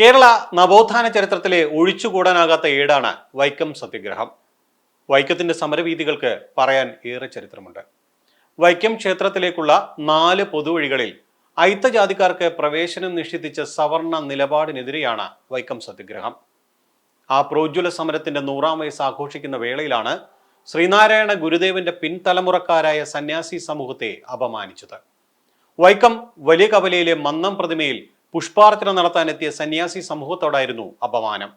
കേരള നവോത്ഥാന ചരിത്രത്തിലെ ഒഴിച്ചുകൂടാനാകാത്ത ഏടാണ് വൈക്കം സത്യാഗ്രഹം. വൈക്കത്തിന്റെ സമരവീഥികൾക്ക് പറയാൻ ഏറെ ചരിത്രമുണ്ട്. വൈക്കം ക്ഷേത്രത്തിലേക്കുള്ള 4 പൊതുവഴികളിൽ അയിത്തജാതിക്കാർക്ക് പ്രവേശനം നിഷേധിച്ച സവർണ നിലപാടിനെതിരെയാണ് വൈക്കം സത്യാഗ്രഹം. ആ പ്രോജ്വല സമരത്തിന്റെ 100ാം വയസ്സ് ആഘോഷിക്കുന്ന വേളയിലാണ് ശ്രീനാരായണ ഗുരുദേവന്റെ പിൻതലമുറക്കാരായ സന്യാസി സമൂഹത്തെ അപമാനിച്ചത്. വൈക്കം വലിയ കവലയിലെ മന്നം പ്രതിമയിൽ പുഷ്പാർച്ചന നടത്താനെത്തിയ സന്യാസി സമൂഹത്തോടായിരുന്നു അപമാനം.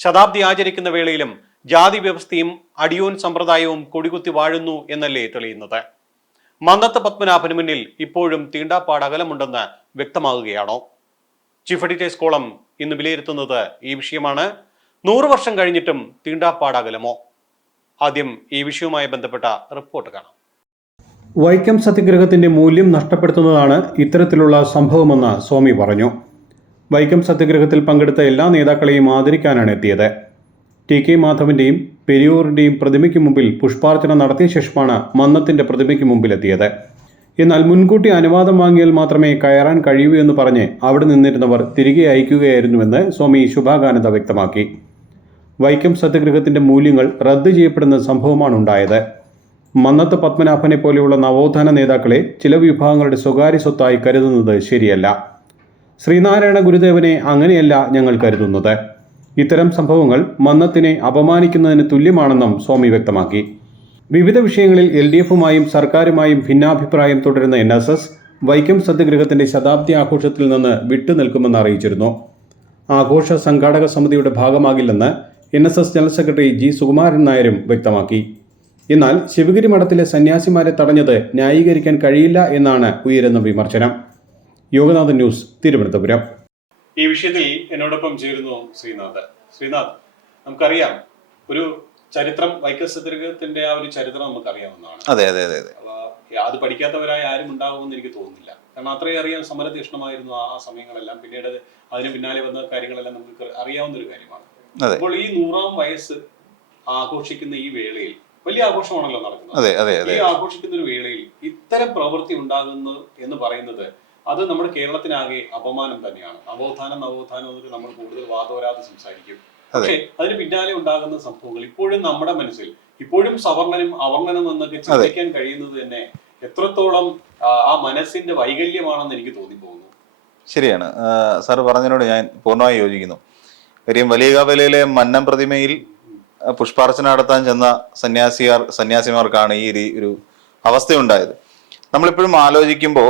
ശതാബ്ദി ആചരിക്കുന്ന വേളയിലും ജാതി വ്യവസ്ഥയും അടിയോൻ സമ്പ്രദായവും കൊടികുത്തി വാഴുന്നു എന്നല്ലേ തെളിയുന്നത്? മന്നത്ത് പത്മനാഭന് മുന്നിൽ ഇപ്പോഴും തീണ്ടാപ്പാട് അകലമുണ്ടെന്ന് വ്യക്തമാകുകയാണോ? ചീഫ് എഡിറ്റേഴ്സ് കോളം ഇന്ന് വിലയിരുത്തുന്നത് ഈ വിഷയമാണ്. 100 വർഷം കഴിഞ്ഞിട്ടും തീണ്ടാപ്പാട് അകലമോ? ആദ്യം ഈ വിഷയവുമായി ബന്ധപ്പെട്ട റിപ്പോർട്ട് കാണാം. വൈക്കം സത്യാഗ്രഹത്തിന്റെ മൂല്യം നഷ്ടപ്പെടുത്തുന്നതാണ് ഇത്തരത്തിലുള്ള സംഭവമെന്ന് സ്വാമി പറഞ്ഞു. വൈക്കം സത്യാഗ്രഹത്തിൽ പങ്കെടുത്ത എല്ലാ നേതാക്കളെയും ആദരിക്കാനാണ് എത്തിയത്. ടി.കെ. മാധവന്റെയും പെരിയൂറിന്റെയും പ്രതിമയ്ക്ക് മുമ്പിൽ പുഷ്പാർച്ചന നടത്തിയ ശേഷമാണ് മന്നത്തിന്റെ പ്രതിമയ്ക്ക് മുമ്പിലെത്തിയത്. എന്നാൽ മുൻകൂട്ടി അനുവാദം വാങ്ങിയാൽ മാത്രമേ കയറാൻ കഴിയൂ എന്ന് പറഞ്ഞ് അവിടെ നിന്നിരുന്നവർ തിരികെ അയക്കുകയായിരുന്നുവെന്ന് സ്വാമി ശുഭാകാനന്ദ വ്യക്തമാക്കി. വൈക്കം സത്യാഗ്രഹത്തിന്റെ മൂല്യങ്ങൾ റദ്ദ് ചെയ്യപ്പെടുന്ന സംഭവമാണ് ഉണ്ടായത്. മന്നത്ത് പത്മനാഭനെ പോലെയുള്ള നവോത്ഥാന നേതാക്കളെ ചില വിഭാഗങ്ങളുടെ സ്വകാര്യ സ്വത്തായി കരുതുന്നത് ശരിയല്ല. ശ്രീനാരായണ ഗുരുദേവനെ അങ്ങനെയല്ല ഞങ്ങൾ കരുതുന്നത്. ഇത്തരം സംഭവങ്ങൾ മന്നത്തിനെ അപമാനിക്കുന്നതിന് തുല്യമാണെന്നും സ്വാമി വ്യക്തമാക്കി. വിവിധ വിഷയങ്ങളിൽ LDFുമായും സർക്കാരുമായും ഭിന്നാഭിപ്രായം തുടരുന്ന NSS വൈക്കം സത്യാഗ്രഹത്തിന്റെ ശതാബ്ദി ആഘോഷത്തിൽ നിന്ന് വിട്ടുനിൽക്കുമെന്ന് അറിയിച്ചിരുന്നു. ആഘോഷ സംഘാടക സമിതിയുടെ ഭാഗമാകില്ലെന്ന് NSS general secretary G. Sukumaran നായരും വ്യക്തമാക്കി. എന്നാൽ ശിവഗിരി മഠത്തിലെ സന്യാസിമാരെ തടഞ്ഞത് ന്യായീകരിക്കാൻ കഴിയില്ല എന്നാണ് ഉയരുന്ന വിമർശനം. യോഗനാഥൻ ന്യൂസ്, തിരുവനന്തപുരം. ഈ വിഷയത്തിൽ എന്നോടൊപ്പം ചേരുന്നു ശ്രീനാഥ്. നമുക്കറിയാം, ഒരു ചരിത്രം, വൈക്കം സത്യാഗ്രഹത്തിന്റെ ആ ഒരു ചരിത്രം നമുക്കറിയാവുന്നതാണ്. അതെ അതെ അതെ അതെ അത് പഠിക്കാത്തവരായ ആരും ഉണ്ടാകുമെന്ന് എനിക്ക് തോന്നുന്നില്ല. കാരണം അത്രയും അറിയാൻ സമരതീഷ്ണമായിരുന്നു ആ സമയങ്ങളെല്ലാം. പിന്നീട് അതിന് പിന്നാലെ വന്ന കാര്യങ്ങളെല്ലാം നമുക്ക് അറിയാവുന്ന ഒരു കാര്യമാണ്. അപ്പോൾ ഈ 100ാം വയസ്സ് ആഘോഷിക്കുന്ന ഈ വേളയിൽ, വലിയ ആഘോഷമാണല്ലോ നടക്കുന്നത്, ഈ ആഘോഷിക്കുന്ന ഒരു വേളയിൽ ഇത്തരം പ്രവൃത്തി ഉണ്ടാകുന്നു എന്ന് പറയുന്നത് അത് നമ്മുടെ കേരളത്തിനാകെ അപമാനം തന്നെയാണ്. നവോത്ഥാനം എന്നൊക്കെ നമ്മൾ കൂടുതൽ വാദോരാതെ സംസാരിക്കും. പക്ഷേ അതിന് പിന്നാലെ ഉണ്ടാകുന്ന സംഭവങ്ങൾ ഇപ്പോഴും നമ്മുടെ മനസ്സിൽ, ഇപ്പോഴും സവർണനും അവർണനും എന്നൊക്കെ ചിന്തിക്കാൻ കഴിയുന്നത് തന്നെ എത്രത്തോളം ആ മനസ്സിന്റെ വൈകല്യമാണെന്ന് എനിക്ക് തോന്നിപ്പോകുന്നു. ശരിയാണ്. സാർ പറഞ്ഞതിനോട് ഞാൻ പൂർണ്ണമായി യോജിക്കുന്നു. കാര്യം വലിയ കവലയിലെ മന്നം പ്രതിമയിൽ പുഷ്പാർച്ചന നടത്താൻ ചെന്ന സന്യാസിമാർക്കാണ് ഈ ഒരു അവസ്ഥയുണ്ടായത്. നമ്മളിപ്പോഴും ആലോചിക്കുമ്പോൾ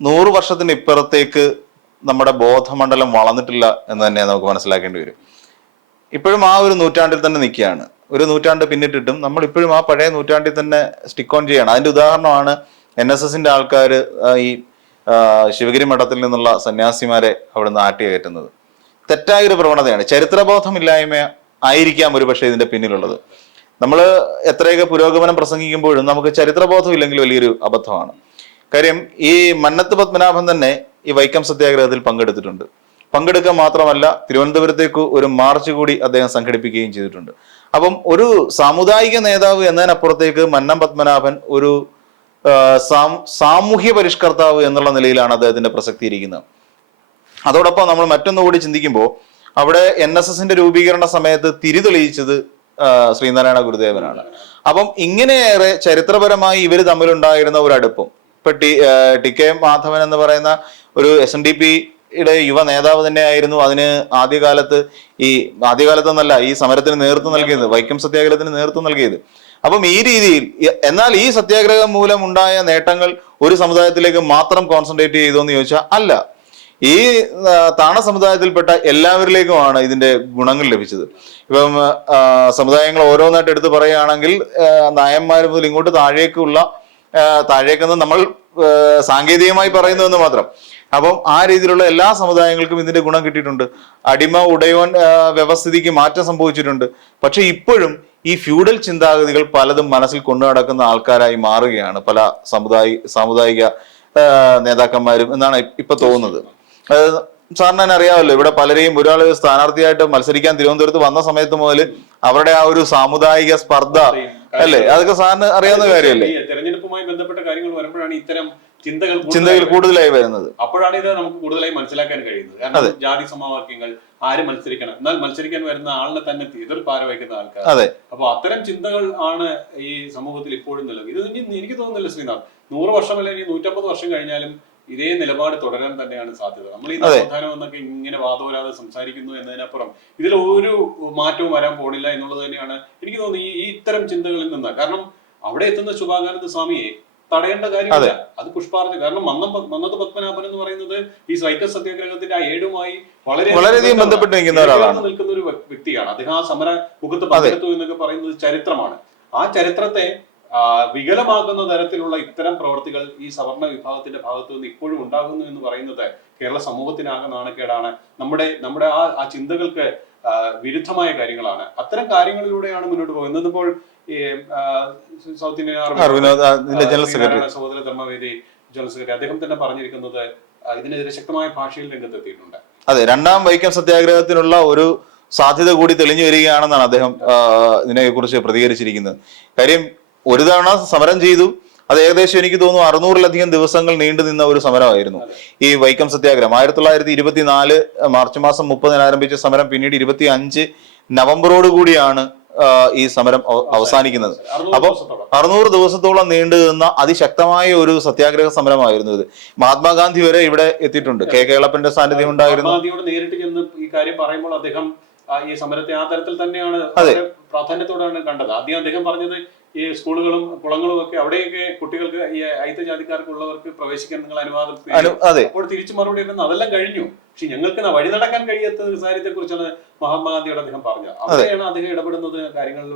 100 വർഷത്തിന് ഇപ്പുറത്തേക്ക് നമ്മുടെ ബോധമണ്ഡലം വളർന്നിട്ടില്ല എന്ന് തന്നെ നമുക്ക് മനസ്സിലാക്കേണ്ടി വരും. ഇപ്പോഴും ആ ഒരു നൂറ്റാണ്ടിൽ തന്നെ നിൽക്കുകയാണ്. ഒരു നൂറ്റാണ്ട് പിന്നിട്ടിട്ടും നമ്മൾ ഇപ്പോഴും ആ പഴയ നൂറ്റാണ്ടിൽ തന്നെ സ്റ്റിക്ക് ഓൺ ചെയ്യാണ്. അതിന്റെ ഉദാഹരണമാണ് NSSന്റെ ആൾക്കാർ ഈ ശിവഗിരി മഠത്തിൽ നിന്നുള്ള സന്യാസിമാരെ അവിടുന്ന് ആട്ടിയകറ്റുന്നത്. തെറ്റായൊരു പ്രവണതയാണ്. ചരിത്രബോധമില്ലായ്മ ആയിരിക്കാം ഒരു പക്ഷേ ഇതിന്റെ പിന്നിലുള്ളത്. നമ്മൾ എത്രയൊക്കെ പുരോഗമനം പ്രസംഗിക്കുമ്പോഴും നമുക്ക് ചരിത്രബോധം ഇല്ലെങ്കിൽ വലിയൊരു അബദ്ധമാണ്. കാര്യം ഈ മന്നത്ത് പത്മനാഭൻ തന്നെ ഈ വൈക്കം സത്യാഗ്രഹത്തിൽ പങ്കെടുക്കുക മാത്രമല്ല, തിരുവനന്തപുരത്തേക്ക് ഒരു മാർച്ച് കൂടി അദ്ദേഹം സംഘടിപ്പിക്കുകയും ചെയ്തിട്ടുണ്ട്. അപ്പം ഒരു സാമുദായിക നേതാവ് എന്നതിനപ്പുറത്തേക്ക് മന്നം പത്മനാഭൻ ഒരു സാമൂഹ്യ പരിഷ്കർത്താവ് എന്നുള്ള നിലയിലാണ് അദ്ദേഹത്തിന്റെ പ്രസക്തി ഇരിക്കുന്നത്. അതോടൊപ്പം നമ്മൾ മറ്റൊന്നുകൂടി ചിന്തിക്കുമ്പോൾ അവിടെ NSSന്റെ രൂപീകരണ സമയത്ത് തിരിതെളിയിച്ചത് ശ്രീനാരായണ ഗുരുദേവനാണ്. അപ്പം ഇങ്ങനെയേറെ ചരിത്രപരമായി ഇവർ തമ്മിലുണ്ടായിരുന്ന ഒരു അടുപ്പം, ഇപ്പൊ ടി.കെ. മാധവൻ എന്ന് പറയുന്ന ഒരു SNDPയുടെ യുവ നേതാവ് തന്നെയായിരുന്നു അതിന് ആദ്യകാലത്തെന്നല്ല ഈ സമരത്തിന് നേതൃത്വം നൽകിയത്, വൈക്കം സത്യാഗ്രഹത്തിന് നേതൃത്വം നൽകിയത്. അപ്പം ഈ രീതിയിൽ, എന്നാൽ ഈ സത്യാഗ്രഹം മൂലം ഉണ്ടായ നേട്ടങ്ങൾ ഒരു സമുദായത്തിലേക്ക് മാത്രം കോൺസെൻട്രേറ്റ് ചെയ്തോ എന്ന് ചോദിച്ചാൽ അല്ല. ഈ താണ സമുദായത്തിൽപ്പെട്ട എല്ലാവരിലേക്കുമാണ് ഇതിന്റെ ഗുണങ്ങൾ ലഭിച്ചത്. ഇപ്പം സമുദായങ്ങൾ ഓരോന്നായിട്ട് എടുത്ത് പറയുകയാണെങ്കിൽ നായന്മാർ മുതൽ ഇങ്ങോട്ട് താഴേക്കെന്ന് നമ്മൾ സാങ്കേതികമായി പറയുന്നതെന്ന് മാത്രം. അപ്പം ആ രീതിയിലുള്ള എല്ലാ സമുദായങ്ങൾക്കും ഇതിന്റെ ഗുണം കിട്ടിയിട്ടുണ്ട്. അടിമ ഉടയോൻ വ്യവസ്ഥിതിക്ക് മാറ്റം സംഭവിച്ചിട്ടുണ്ട്. പക്ഷെ ഇപ്പോഴും ഈ ഫ്യൂഡൽ ചിന്താഗതികൾ പലതും മനസ്സിൽ കൊണ്ടു നടക്കുന്ന ആൾക്കാരായി മാറുകയാണ് പല സാമുദായിക നേതാക്കന്മാരും എന്നാണ് ഇപ്പൊ തോന്നുന്നത്. സാറിന് തന്നെ അറിയാമല്ലോ, ഇവിടെ പലരെയും ഒരാൾ സ്ഥാനാർത്ഥിയായിട്ട് മത്സരിക്കാൻ തിരുവനന്തപുരത്ത് വന്ന സമയത്ത് മുതൽ അവരുടെ ആ ഒരു സാമുദായിക സ്പർദ്ധ അല്ലേ, അതൊക്കെ സാറിന് അറിയാവുന്ന കാര്യമല്ലേ? തെരഞ്ഞെടുപ്പുമായി ബന്ധപ്പെട്ട കാര്യങ്ങൾ വരുമ്പോഴാണ് ഇത്തരം ചിന്തകൾ കൂടുതലായി വരുന്നത്. അപ്പോഴാണ് ഇത് നമുക്ക് കൂടുതലായി മനസ്സിലാക്കാൻ കഴിയുന്നത്. കാരണം ജാതി സമവാക്യങ്ങൾ, ആര് മത്സരിക്കണം, എന്നാൽ മത്സരിക്കാൻ വരുന്ന ആളിനെ തന്നെ എതിർപ്പാര വയ്ക്കുന്ന ആൾക്കാർ. അപ്പൊ അത്തരം ചിന്തകൾ ആണ് ഈ സമൂഹത്തിൽ ഇപ്പോഴും നിലവിൽ. ഇത് എനിക്ക് തോന്നുന്നില്ല ശ്രീനാഥ്, 100 വർഷം അല്ലെങ്കിൽ 150 വർഷം കഴിഞ്ഞാലും ഇതേ നിലപാട് തുടരാൻ തന്നെയാണ് സാധ്യത. നമ്മൾ ഈ നവോത്ഥാനം എന്നൊക്കെ ഇങ്ങനെ വാദോരാതെ സംസാരിക്കുന്നു എന്നതിനപ്പുറം ഇതിൽ ഒരു മാറ്റവും വരാൻ പോണില്ല എന്നുള്ളത് തന്നെയാണ് എനിക്ക് തോന്നുന്നത് ഈ ഇത്തരം ചിന്തകളിൽ നിന്ന്. കാരണം അവിടെ എത്തുന്ന ശുഭാകാനന്ദ സ്വാമിയെ തടയേണ്ട കാര്യമില്ല. അത് പുഷ്പാർജന. കാരണം മന്നത്ത് പത്മനാഭൻ എന്ന് പറയുന്നത് ഈ വൈക്കം സത്യാഗ്രഹത്തിന്റെ ആ ഏടുമായി വളരെയധികം ബന്ധപ്പെട്ട് നിൽക്കുന്ന ഒരു വ്യക്തിയാണ്. അദ്ദേഹം ആ സമര മുഖത്ത് പങ്കെടുത്തു എന്നൊക്കെ പറയുന്നത് ചരിത്രമാണ്. ആ ചരിത്രത്തെ വികലമാക്കുന്ന തരത്തിലുള്ള ഇത്തരം പ്രവർത്തികൾ ഈ സവർണ വിഭാഗത്തിന്റെ ഭാഗത്തു നിന്ന് ഇപ്പോഴും ഉണ്ടാകുന്നു എന്ന് പറയുന്നത് കേരള സമൂഹത്തിനാകെ നാണക്കേടാണ്. നമ്മുടെ ആ ചിന്തകൾക്ക് വിരുദ്ധമായ കാര്യങ്ങളാണ്. അത്തരം കാര്യങ്ങളിലൂടെയാണ് മുന്നോട്ട് പോകുന്നത്. ഇപ്പോൾ ഈ സൗത്ത് ഇന്ത്യൻ സഹോദര ധർമ്മവേദി ജനറൽ സെക്രട്ടറി അദ്ദേഹം തന്നെ പറഞ്ഞിരിക്കുന്നത് ഇതിനെതിരെ ശക്തമായ ഭാഷയിൽ രംഗത്തെത്തിയിട്ടുണ്ട്. അതെ, രണ്ടാം വൈക്കം സത്യാഗ്രഹത്തിനുള്ള ഒരു സാധ്യത കൂടി തെളിഞ്ഞു വരികയാണെന്നാണ് അദ്ദേഹം ഇതിനെ കുറിച്ച് പ്രതികരിച്ചിരിക്കുന്നത്. കാര്യം ഒരു തവണ സമരം ചെയ്തു, അത് ഏകദേശം എനിക്ക് തോന്നുന്നു 600-ലധികം ദിവസങ്ങൾ നീണ്ടു നിന്ന ഒരു സമരമായിരുന്നു ഈ വൈക്കം സത്യാഗ്രഹം. 1924 മാർച്ച് മാസം 30-ന് ആരംഭിച്ച സമരം പിന്നീട് 25 നവംബറോട് കൂടിയാണ് ഈ സമരം അവസാനിക്കുന്നത്. അപ്പം 600 ദിവസത്തോളം നീണ്ടു നിന്ന അതിശക്തമായ ഒരു സത്യാഗ്രഹ സമരമായിരുന്നു ഇത്. മഹാത്മാഗാന്ധി വരെ ഇവിടെ എത്തിയിട്ടുണ്ട്. കേളപ്പന്റെ സാന്നിധ്യം ഉണ്ടായിരുന്നു. നേരിട്ട് ചെന്ന് ഈ കാര്യം പറയുമ്പോൾ അദ്ദേഹം ഈ സമരത്തെ ആ തരത്തിൽ തന്നെയാണ് പ്രാധാന്യത്തോടാണ് കണ്ടത്. ആദ്യം അദ്ദേഹം പറഞ്ഞത് ഈ സ്കൂളുകളും കുളങ്ങളും ഒക്കെ അവിടെയൊക്കെ കുട്ടികൾക്ക് ഈ അയിത്ത ജാതിക്കാർക്കുള്ളവർക്ക് പ്രവേശിക്കാൻ നിങ്ങൾ അനുവാദം. അപ്പോൾ തിരിച്ചു മറുപടി ഇരുന്ന് അതെല്ലാം കഴിഞ്ഞു, പക്ഷെ ഞങ്ങൾക്ക് വഴി നടക്കാൻ കഴിയാത്ത കാര്യത്തെ കുറിച്ചാണ് മഹാത്മാഗാന്ധിയോട് അദ്ദേഹം പറഞ്ഞത്. അവിടെയാണ് അദ്ദേഹം ഇടപെടുന്നത്. കാര്യങ്ങളിൽ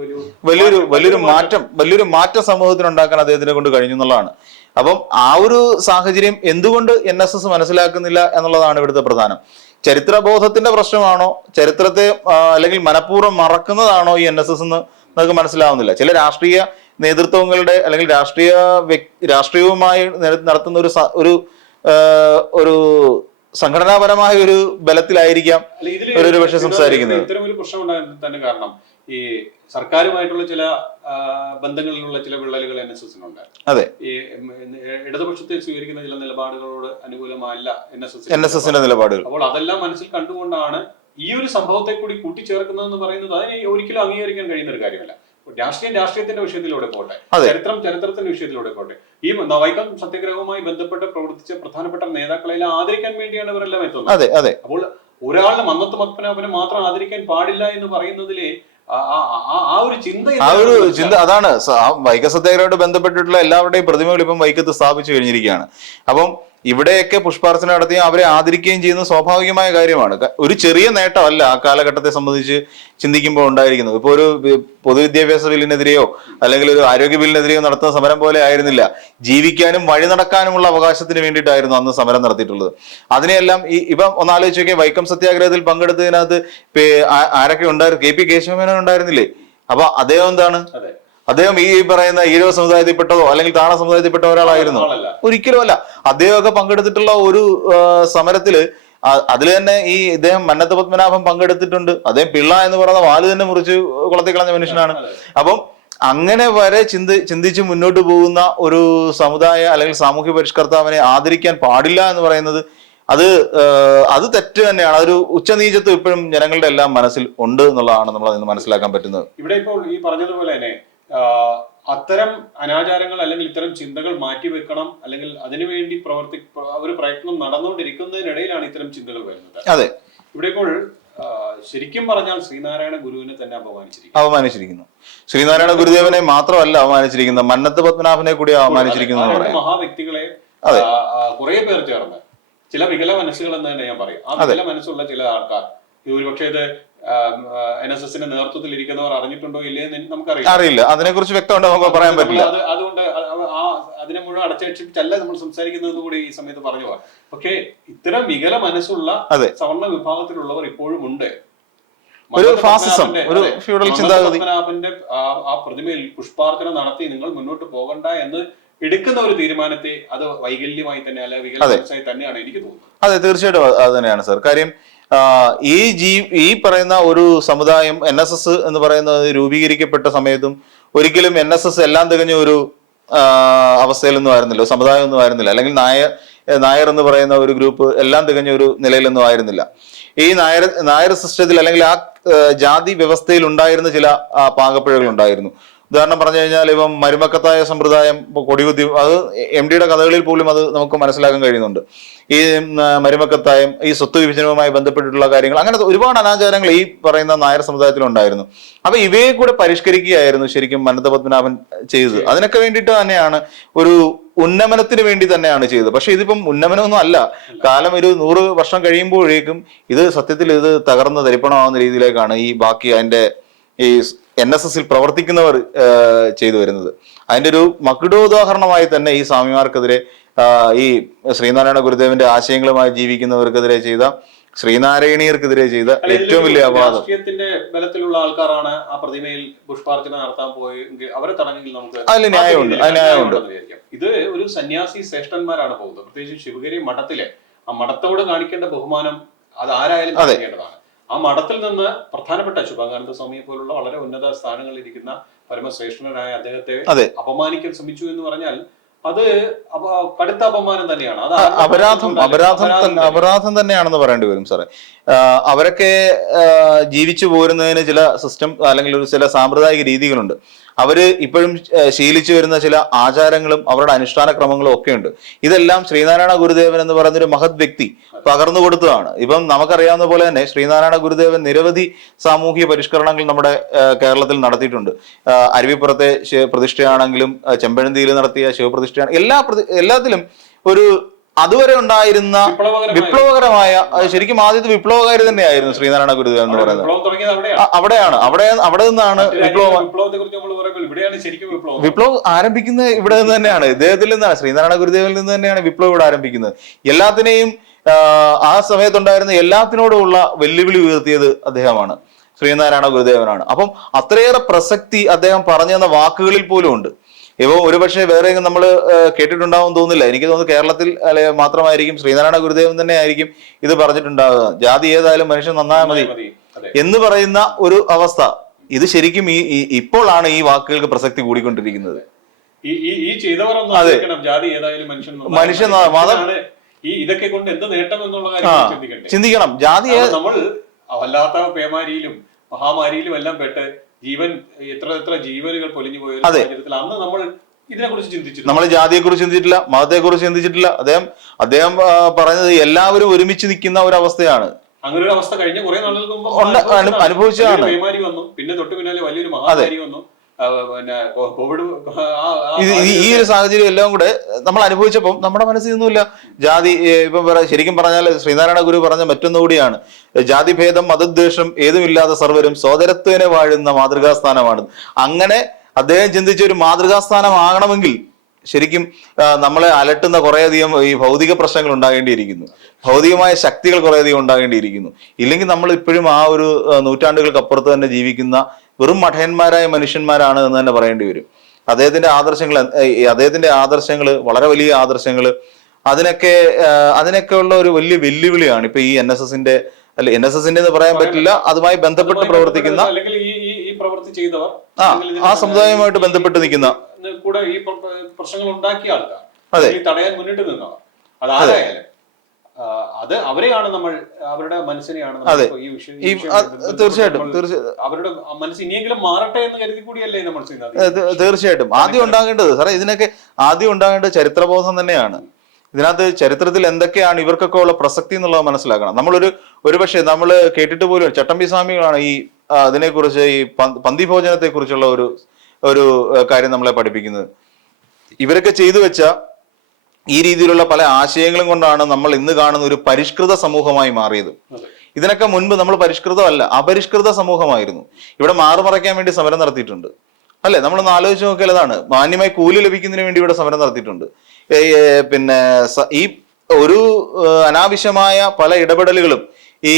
വലിയൊരു മാറ്റം സമൂഹത്തിനുണ്ടാക്കാൻ അദ്ദേഹത്തിനെ കൊണ്ട് കഴിഞ്ഞു എന്നുള്ളതാണ്. അപ്പം ആ ഒരു സാഹചര്യം എന്തുകൊണ്ട് NSS മനസ്സിലാക്കുന്നില്ല എന്നുള്ളതാണ് ഇവിടുത്തെ പ്രധാനം. ചരിത്രബോധത്തിന്റെ പ്രശ്നമാണോ, ചരിത്രത്തെ അല്ലെങ്കിൽ മനഃപൂർവ്വം മറക്കുന്നതാണോ ഈ NSS എന്ന് നമുക്ക് മനസ്സിലാവുന്നില്ല. ചില രാഷ്ട്രീയ നേതൃത്വങ്ങളുടെ അല്ലെങ്കിൽ രാഷ്ട്രീയവുമായി നടത്തുന്ന ഒരു സംഘടനാപരമായ ഒരു ബലത്തിലായിരിക്കാം ഒരു പക്ഷെ സംസാരിക്കുന്നത്. ഇത്തരം ഒരു പ്രശ്നം ഉണ്ടാകാൻ തന്നെ കാരണം ഈ സർക്കാരുമായിട്ടുള്ള ചില ബന്ധങ്ങളിലുള്ള ചില വിള്ളലുകൾ NSS-നുണ്ട്. അതെ, ഈ ഇടതുപക്ഷത്തെ സ്വീകരിക്കുന്ന ചില നിലപാടുകളോട് അനുകൂലമല്ല NSS-ന്റെ നിലപാടുകൾ. അപ്പോൾ അതെല്ലാം മനസ്സിൽ കണ്ടുകൊണ്ടാണ് ഈ ഒരു സംഭവത്തെ കൂടി കൂട്ടിച്ചേർക്കുന്നതെന്ന് പറയുന്നത് അതിനെ ഒരിക്കലും അംഗീകരിക്കാൻ കഴിയുന്ന ഒരു കാര്യമല്ല. രാഷ്ട്രീയത്തിന്റെ വിഷയത്തിലൂടെ പോട്ടെ, ചരിത്രത്തിന്റെ വിഷയത്തിലൂടെ പോട്ടെ, ഈ വൈക്കം സത്യാഗ്രഹവുമായി ബന്ധപ്പെട്ട് പ്രവർത്തിച്ച പ്രധാനപ്പെട്ട നേതാക്കളെല്ലാം ആദരിക്കാൻ വേണ്ടിയാണ് ഇവരെല്ലാം എത്തുന്നത്. അപ്പോൾ ഒരാളുടെ മന്നത്ത് പത്മനാഭനെ മാത്രം ആദരിക്കാൻ പാടില്ല എന്ന് പറയുന്നതിലെ ആ ഒരു ചിന്ത അതാണ്. വൈക്കം സത്യാഗ്രഹമായിട്ട് ബന്ധപ്പെട്ടിട്ടുള്ള എല്ലാവരുടെയും പ്രതിമകൾ ഇപ്പം വൈക്കത്ത് സ്ഥാപിച്ചു കഴിഞ്ഞിരിക്കുകയാണ്. അപ്പം ഇവിടെയൊക്കെ പുഷ്പാർച്ചന നടത്തി അവരെ ആദരിക്കുകയും ചെയ്യുന്നത് സ്വാഭാവികമായ കാര്യമാണ്. ഒരു ചെറിയ നേട്ടമല്ല ആ കാലഘട്ടത്തെ സംബന്ധിച്ച് ചിന്തിക്കുമ്പോൾ ഉണ്ടായിരിക്കുന്നത്. ഇപ്പോൾ ഒരു പൊതുവിദ്യാഭ്യാസ ബില്ലിനെതിരെയോ അല്ലെങ്കിൽ ഒരു ആരോഗ്യ ബില്ലിനെതിരെയോ നടത്തുന്ന സമരം പോലെ ആയിരുന്നില്ല. ജീവിക്കാനും വഴി നടക്കാനുമുള്ള അവകാശത്തിന് വേണ്ടിയിട്ടായിരുന്നു അന്ന് സമരം നടത്തിയിട്ടുള്ളത്. അതിനെല്ലാം ഇപ്പം ഒന്നാലോചിച്ച് നോക്കിയാൽ വൈക്കം സത്യാഗ്രഹത്തിൽ പങ്കെടുത്തതിനകത്ത് ആരൊക്കെ ഉണ്ടായിരുന്നു? KP കേശവമേനോൻ ഉണ്ടായിരുന്നില്ലേ? അപ്പൊ അദ്ദേഹം എന്താണ്? അദ്ദേഹം ഈ പറയുന്ന ഈഴവ സമുദായത്തിൽപ്പെട്ടതോ അല്ലെങ്കിൽ താണ സമുദായത്തിൽപ്പെട്ട ഒരാളായിരുന്നു? ഒരിക്കലും അല്ല. അദ്ദേഹമൊക്കെ പങ്കെടുത്തിട്ടുള്ള ഒരു സമരത്തില് അതിൽ തന്നെ ഇദ്ദേഹം മന്നത്ത് പത്മനാഭൻ പങ്കെടുത്തിട്ടുണ്ട്. അദ്ദേഹം പിള്ള എന്ന് പറയുന്ന വാല് തന്നെ മുറിച്ച് കുളത്തി കളഞ്ഞ മനുഷ്യനാണ്. അപ്പം അങ്ങനെ വരെ ചിന്തിച്ച് മുന്നോട്ട് പോകുന്ന ഒരു സമുദായ അല്ലെങ്കിൽ സാമൂഹ്യ പരിഷ്കർത്താവിനെ ആദരിക്കാൻ പാടില്ല എന്ന് പറയുന്നത് അത് തെറ്റ് തന്നെയാണ്. അതൊരു ഉച്ചനീചത്വം ഇപ്പോഴും ജനങ്ങളുടെ എല്ലാം മനസ്സിൽ ഉണ്ട് എന്നുള്ളതാണ് നമ്മൾ അതിന് മനസ്സിലാക്കാൻ പറ്റുന്നത്. ഇവിടെ ഇപ്പോൾ ഈ പറഞ്ഞതുപോലെ തന്നെ അത്തരം അനാചാരങ്ങൾ അല്ലെങ്കിൽ ഇത്തരം ചിന്തകൾ മാറ്റിവെക്കണം, അല്ലെങ്കിൽ അതിനുവേണ്ടി ഒരു പ്രയത്നം നടന്നുകൊണ്ടിരിക്കുന്നതിനിടയിലാണ് ഇത്തരം ചിന്തകൾ വരുന്നത്. അതെ, ഇവിടെ ഇപ്പോൾ ശരിക്കും പറഞ്ഞാൽ ശ്രീനാരായണ ഗുരുവിനെ തന്നെ അപമാനിച്ചിരിക്കുന്നു. ശ്രീനാരായണ ഗുരുദേവനെ മാത്രമല്ല അപമാനിച്ചിരിക്കുന്നത്, മന്നത്ത് പത്മനാഭനെ കൂടി അപമാനിച്ചിരിക്കുന്നു. മഹാവ്യക്തികളെ കുറെ പേർ ചേർന്ന് ചില വികല മനസ്സുകൾ എന്ന് തന്നെ ഞാൻ പറയും. ആ വികല മനസ്സുള്ള ചില ആൾക്കാർ ഒരുപക്ഷെ ഇത് NSS-ന്റെ നേതൃത്വത്തിൽ ഇരിക്കുന്നവർ അറിഞ്ഞിട്ടുണ്ടോ ഇല്ലയെന്ന് നമുക്കറിയില്ല. അതിനെക്കുറിച്ച് വ്യക്തമായിട്ട് നമുക്ക് പറയാൻ പറ്റില്ല. അതുകൊണ്ട് അതിനെ മുഴുവൻ അടച്ചടിച്ചിട്ടല്ല നമ്മൾ സംസാരിക്കുന്നത് കൂടി ഈ സമയത്ത് പറഞ്ഞു പോകാം. പക്ഷേ ഇത്തരം വികല മനസ്സുള്ള സവർണ വിഭാഗത്തിലുള്ളവർ ഇപ്പോഴും ഉണ്ട്. ഒരു ഫാസിസം, ഒരു ഫ്യൂഡൽ ചിന്താഗതി. പത്മനാഭന്റെ ആ പ്രതിമയിൽ പുഷ്പാർച്ചന നടത്തി നിങ്ങൾ മുന്നോട്ട് പോകണ്ട എന്ന് എടുക്കുന്ന ഒരു തീരുമാനത്തെ അത് വൈകല്യമായി തന്നെ അല്ല വികലമായി തന്നെയാണ് എനിക്ക് തോന്നുന്നത്. അതെ, തീർച്ചയായിട്ടും അത് തന്നെയാണ് സാർ. കാര്യം ഈ പറയുന്ന ഒരു സമുദായം NSS എന്ന് പറയുന്നത് രൂപീകരിക്കപ്പെട്ട സമയത്തും ഒരിക്കലും NSS എല്ലാം തികഞ്ഞ ഒരു അവസ്ഥയിലൊന്നും ആയിരുന്നില്ല, സമുദായമൊന്നും ആയിരുന്നില്ല. അല്ലെങ്കിൽ നായർ എന്ന് പറയുന്ന ഒരു ഗ്രൂപ്പ് എല്ലാം തികഞ്ഞ ഒരു നിലയിലൊന്നും ആയിരുന്നില്ല. ഈ നായർ സിസ്റ്റത്തിൽ അല്ലെങ്കിൽ ആ ജാതി വ്യവസ്ഥയിൽ ഉണ്ടായിരുന്ന ചില പാകപ്പിഴകൾ ഉണ്ടായിരുന്നു. ഉദാഹരണം പറഞ്ഞു കഴിഞ്ഞാൽ ഇപ്പം മരുമക്കത്തായ സമ്പ്രദായം, കൊടികുത്തി, അത് MD യുടെ കഥകളിൽ പോലും അത് നമുക്ക് മനസ്സിലാക്കാൻ കഴിയുന്നുണ്ട്. ഈ മരുമക്കത്തായം, ഈ സ്വത്ത് വിഭജനവുമായി ബന്ധപ്പെട്ടിട്ടുള്ള കാര്യങ്ങൾ, അങ്ങനത്തെ ഒരുപാട് അനാചാരങ്ങൾ ഈ പറയുന്ന നായർ സമുദായത്തിലുണ്ടായിരുന്നു. അപ്പൊ ഇവയെ കൂടെ പരിഷ്കരിക്കുകയായിരുന്നു ശരിക്കും അനന്തപത്മനാഭൻ ചെയ്തത്. അതിനൊക്കെ വേണ്ടിയിട്ട് തന്നെയാണ്, ഒരു ഉന്നമനത്തിന് വേണ്ടി തന്നെയാണ് ചെയ്തത്. പക്ഷെ ഇതിപ്പം ഉന്നമനമൊന്നും അല്ല. കാലം ഒരു 100 വർഷം കഴിയുമ്പോഴേക്കും ഇത് സത്യത്തിൽ ഇത് തകർന്ന് തരിപ്പണമാവുന്ന രീതിയിലേക്കാണ് ഈ ബാക്കി അതിന്റെ ഈ NSSൽ പ്രവർത്തിക്കുന്നവർ ചെയ്തു വരുന്നത്. അതിന്റെ ഒരു മകുടോദാഹരണമായി തന്നെ ഈ സ്വാമിമാർക്കെതിരെ, ഈ ശ്രീനാരായണ ഗുരുദേവന്റെ ആശയങ്ങളുമായി ജീവിക്കുന്നവർക്കെതിരെ ചെയ്ത, ശ്രീനാരായണീയർക്കെതിരെ ചെയ്ത ഏറ്റവും വലിയ അപവാദം. രാഷ്ട്രീയത്തിന്റെ ബലത്തിലുള്ള ആൾക്കാരാണ് ആ പ്രതിമയിൽ പുഷ്പാർച്ചന നടത്താൻ പോയെങ്കിൽ അവരെ തടഞ്ഞെങ്കിൽ നമുക്ക് അതിൽ ന്യായമുണ്ട്, അത് ന്യായമുണ്ട്. ഇത് ഒരു സന്യാസി ശ്രേഷ്ഠന്മാരാണ് പോകുന്നത്. പ്രത്യേകിച്ച് ശിവഗിരി മഠത്തിലെ ആ മഠത്തോട് കാണിക്കേണ്ട ബഹുമാനം അത് ആരായാലും കാണിക്കേണ്ടതാണ്. ആ മഠത്തിൽ നിന്ന് പ്രധാനപ്പെട്ട ശുഭാനന്ദ സ്വാമിയെ പോലുള്ള വളരെ ഉന്നത സ്ഥാനങ്ങളിൽ ഇരിക്കുന്ന പരമശ്രേഷ്ഠനായ അദ്ദേഹത്തെ അപമാനിക്കാൻ ശ്രമിച്ചു എന്ന് പറഞ്ഞാൽ അത് കടുത്ത അപമാനം തന്നെയാണ്. അത് അപരാധം തന്നെയാണെന്ന് പറയേണ്ടി വരും സാറേ. അവരൊക്കെ ജീവിച്ചു പോരുന്നതിന് ചില സിസ്റ്റം അല്ലെങ്കിൽ ഒരു ചില സാമ്പ്രദായിക രീതികളുണ്ട്. അവര് ഇപ്പോഴും ശീലിച്ചു വരുന്ന ചില ആചാരങ്ങളും അവരുടെ അനുഷ്ഠാന ക്രമങ്ങളും ഒക്കെ ഉണ്ട്. ഇതെല്ലാം ശ്രീനാരായണ ഗുരുദേവൻ എന്ന് പറയുന്നൊരു മഹത് വ്യക്തി പകർന്നു കൊടുത്തതാണ്. ഇപ്പം നമുക്കറിയാവുന്ന പോലെ തന്നെ ശ്രീനാരായണ ഗുരുദേവൻ നിരവധി സാമൂഹിക പരിഷ്കരണങ്ങൾ നമ്മുടെ കേരളത്തിൽ നടത്തിയിട്ടുണ്ട്. അരുവിപ്പുറത്തെ പ്രതിഷ്ഠയാണെങ്കിലും, ചെമ്പഴന്തിയിൽ നടത്തിയ ശിവപ്രതിഷ്ഠയാണ്, എല്ലാത്തിലും ഒരു അതുവരെ ഉണ്ടായിരുന്ന വിപ്ലവകരമായ, ശരിക്കും ആദ്യത്തെ വിപ്ലവകാരി തന്നെയായിരുന്നു ശ്രീനാരായണ ഗുരുദേവൻ എന്ന് പറയുന്നത്. അവിടെ നിന്നാണ് വിപ്ലവം ആരംഭിക്കുന്നത്. ഇവിടെ നിന്ന് തന്നെയാണ്, ഇദ്ദേഹത്തിൽ നിന്നാണ്, ശ്രീനാരായണ ഗുരുദേവനിൽ നിന്ന് തന്നെയാണ് വിപ്ലവം ഇവിടെ ആരംഭിക്കുന്നത്. എല്ലാത്തിനെയും ആ സമയത്തുണ്ടായിരുന്ന എല്ലാത്തിനോടുമുള്ള വെല്ലുവിളി ഉയർത്തിയത് അദ്ദേഹമാണ്, ശ്രീനാരായണ ഗുരുദേവനാണ്. അപ്പം അത്രയേറെ പ്രസക്തി അദ്ദേഹം പറഞ്ഞു തന്ന വാക്കുകളിൽ പോലും ഉണ്ട്. ഇപ്പൊ ഒരുപക്ഷെ വേറെ നമ്മൾ കേട്ടിട്ടുണ്ടാവും തോന്നില്ല. എനിക്ക് തോന്നുന്നു കേരളത്തിൽ മാത്രമായിരിക്കും ശ്രീനാരായണ ഗുരുദേവൻ തന്നെ ആയിരിക്കും ഇത് പറഞ്ഞിട്ടുണ്ടാവുക. ജാതി ഏതായാലും മനുഷ്യൻ നന്നായാൽ മതി എന്ന് പറയുന്ന ഒരു അവസ്ഥ. ഇത് ശരിക്കും ഇപ്പോഴാണ് ഈ വാക്കുകൾക്ക് പ്രസക്തി കൂടിക്കൊണ്ടിരിക്കുന്നത്. മനുഷ്യൻ മതം ഇതൊക്കെ കൊണ്ട് എന്ത് നേട്ടം എന്നുള്ള കാര്യം ചിന്തിക്കണം. ജാതി നമ്മൾ വല്ലാത്ത പേമാരിയിലും മഹാമാരിയിലും എല്ലാം പെട്ട് ജീവൻ എത്ര ജീവനുകൾ പൊലിഞ്ഞു പോയ സാഹചര്യത്തിൽ അന്ന് നമ്മൾ ഇതിനെ കുറിച്ച് ചിന്തിച്ചിട്ടില്ല. നമ്മൾ ജാതിയെ കുറിച്ച് ചിന്തിച്ചിട്ടില്ല, മതത്തെ കുറിച്ച് ചിന്തിച്ചിട്ടില്ല. അദ്ദേഹം പറഞ്ഞത് എല്ലാവരും ഒരുമിച്ച് നിൽക്കുന്ന ഒരു അവസ്ഥയാണ്. അങ്ങനെ ഒരു അവസ്ഥ കഴിഞ്ഞ കുറെ നാളുകൾക്ക് മുമ്പ് അനുഭവിച്ചതാണ്. പേമാരി വന്നു, പിന്നെ തൊട്ടു പിന്നാലെ വലിയൊരു മഹാമാരി വന്നു, പിന്നെ കോവിഡ്. ഈ ഒരു സാഹചര്യം എല്ലാം കൂടെ നമ്മൾ അനുഭവിച്ചപ്പോൾ നമ്മുടെ മനസ്സിൽ നിന്നുമില്ല ജാതി. ഇപ്പം ശരിക്കും പറഞ്ഞാൽ ശ്രീനാരായണ ഗുരു പറഞ്ഞ മറ്റൊന്നുകൂടിയാണ്, ജാതിഭേദം മതദ്വേഷം ഏതുമില്ലാതെ സർവരും സോദരത്വേനെ വാഴുന്ന മാതൃകാസ്ഥാനമാണ്. അങ്ങനെ അദ്ദേഹം ചിന്തിച്ച ഒരു മാതൃകാസ്ഥാനമാകണമെങ്കിൽ ശരിക്കും നമ്മളെ അലട്ടുന്ന കുറേയധികം ഈ ഭൗതിക പ്രശ്നങ്ങൾ ഉണ്ടാകേണ്ടിയിരിക്കുന്നു, ഭൗതികമായ ശക്തികൾ കുറേയധികം ഉണ്ടാകേണ്ടിയിരിക്കുന്നു. ഇല്ലെങ്കിൽ നമ്മൾ ഇപ്പോഴും ആ ഒരു നൂറ്റാണ്ടുകൾക്ക് അപ്പുറത്ത് തന്നെ ജീവിക്കുന്ന വെറും മഠയന്മാരായ മനുഷ്യന്മാരാണ് എന്ന് തന്നെ പറയേണ്ടി വരും. അദ്ദേഹത്തിന്റെ ആദർശങ്ങൾ വളരെ വലിയ ആദർശങ്ങൾ, അതിനൊക്കെ ഉള്ള ഒരു വലിയ വെല്ലുവിളിയാണ് ഇപ്പൊ ഈ NSSന്റെ എന്ന് പറയാൻ പറ്റില്ല, അതുമായി ബന്ധപ്പെട്ട് പ്രവർത്തിക്കുന്ന ആ സമുദായവുമായിട്ട് ബന്ധപ്പെട്ട് നിൽക്കുന്ന കൂടെ ഈ പ്രശ്നങ്ങൾ ഉണ്ടാക്കിയ ആൾക്കാർ തടയാൻ മുന്നിട്ട് നിന്നവർ, അതായാലും അത് അവരെയാണ് നമ്മൾ, അവരുടെ മനസ്സിനെയാണ് ഈ വിഷയം തീർച്ചയായിട്ടും അവരുടെ മനസ്സ് ഇനിയെങ്കിലും മാറട്ടെ എന്ന് കരുതി കൂടിയല്ലേ നമ്മൾ തീർച്ചയായിട്ടും ആദ്യം ഉണ്ടാകേണ്ടത് സാറേ, ഇതിനൊക്കെ ആദ്യം ഉണ്ടാകേണ്ടത് ചരിത്രബോധം തന്നെയാണ്. ഇതിനകത്ത് ചരിത്രത്തിൽ എന്തൊക്കെയാണ് ഇവർക്കൊക്കെ ഉള്ള പ്രസക്തി എന്നുള്ളത് മനസ്സിലാക്കണം. ഒരുപക്ഷെ നമ്മൾ കേട്ടിട്ട് പോലും ചട്ടമ്പി സ്വാമികളാണ് ഈ അതിനെക്കുറിച്ച്, ഈ പന്തിഭോജനത്തെ കുറിച്ചുള്ള ഒരു കാര്യം നമ്മളെ പഠിപ്പിക്കുന്നത്. ഇവരൊക്കെ ചെയ്തു വെച്ച ഈ രീതിയിലുള്ള പല ആശയങ്ങളും കൊണ്ടാണ് നമ്മൾ ഇന്ന് കാണുന്ന ഒരു പരിഷ്കൃത സമൂഹമായി മാറിയത്. ഇതിനൊക്കെ മുൻപ് നമ്മൾ പരിഷ്കൃതമല്ല, അപരിഷ്കൃത സമൂഹമായിരുന്നു. ഇവിടെ മാറുമറയ്ക്കാൻ വേണ്ടി സമരം നടത്തിയിട്ടുണ്ട് അല്ലെ? നമ്മളൊന്ന് ആലോചിച്ച് നോക്കിയാൽ അതാണ്. മാന്യമായി കൂലി ലഭിക്കുന്നതിന് വേണ്ടി ഇവിടെ സമരം നടത്തിയിട്ടുണ്ട്. പിന്നെ ഈ ഒരു അനാവശ്യമായ പല ഇടപെടലുകളും, ഈ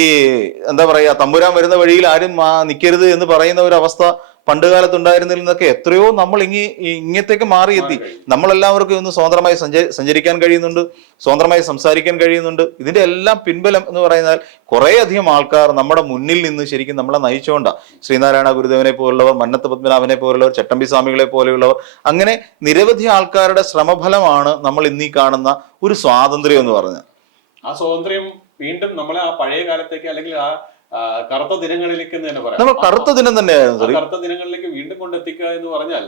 എന്താ പറയാ, തമ്പുരാൻ വരുന്ന വഴിയിൽ ആരും നിൽക്കരുത് എന്ന് പറയുന്ന ഒരു അവസ്ഥ പണ്ട് കാലത്തുണ്ടായിരുന്നതിൽ നിന്നൊക്കെ എത്രയോ നമ്മൾ ഇങ്ങത്തേക്ക് മാറിയെത്തി. നമ്മളെല്ലാവർക്കും ഇന്ന് സ്വതന്ത്രമായി സഞ്ചരിക്കാൻ കഴിയുന്നുണ്ട്, സ്വതന്ത്രമായി സംസാരിക്കാൻ കഴിയുന്നുണ്ട്. ഇതിന്റെ എല്ലാം പിൻബലം എന്ന് പറയുന്നത് കുറെ അധികം ആൾക്കാർ നമ്മുടെ മുന്നിൽ നിന്ന് ശരിക്കും നമ്മളെ നയിച്ചുകൊണ്ടാണ്. ശ്രീനാരായണ ഗുരുദേവനെ പോലുള്ളവർ, മന്നത്ത് പത്മനാഭനെ പോലുള്ളവർ, ചട്ടമ്പി സ്വാമികളെ പോലെയുള്ളവർ, അങ്ങനെ നിരവധി ആൾക്കാരുടെ ശ്രമഫലമാണ് നമ്മൾ ഇന്നീ കാണുന്ന ഒരു സ്വാതന്ത്ര്യം എന്ന് പറഞ്ഞാൽ. ആ സ്വാതന്ത്ര്യം വീണ്ടും നമ്മളെ ആ പഴയ കാലത്തേക്ക് അല്ലെങ്കിൽ ആ കറുത്ത ദിനങ്ങളിലേക്ക് തന്നെ പറയാം. നമ്മൾ കറുത്ത ദിനം തന്നെയായിരുന്നു. കറുത്ത ദിനങ്ങളിലേക്ക് വീണ്ടും കൊണ്ടെത്തിക്കുക എന്ന് പറഞ്ഞാൽ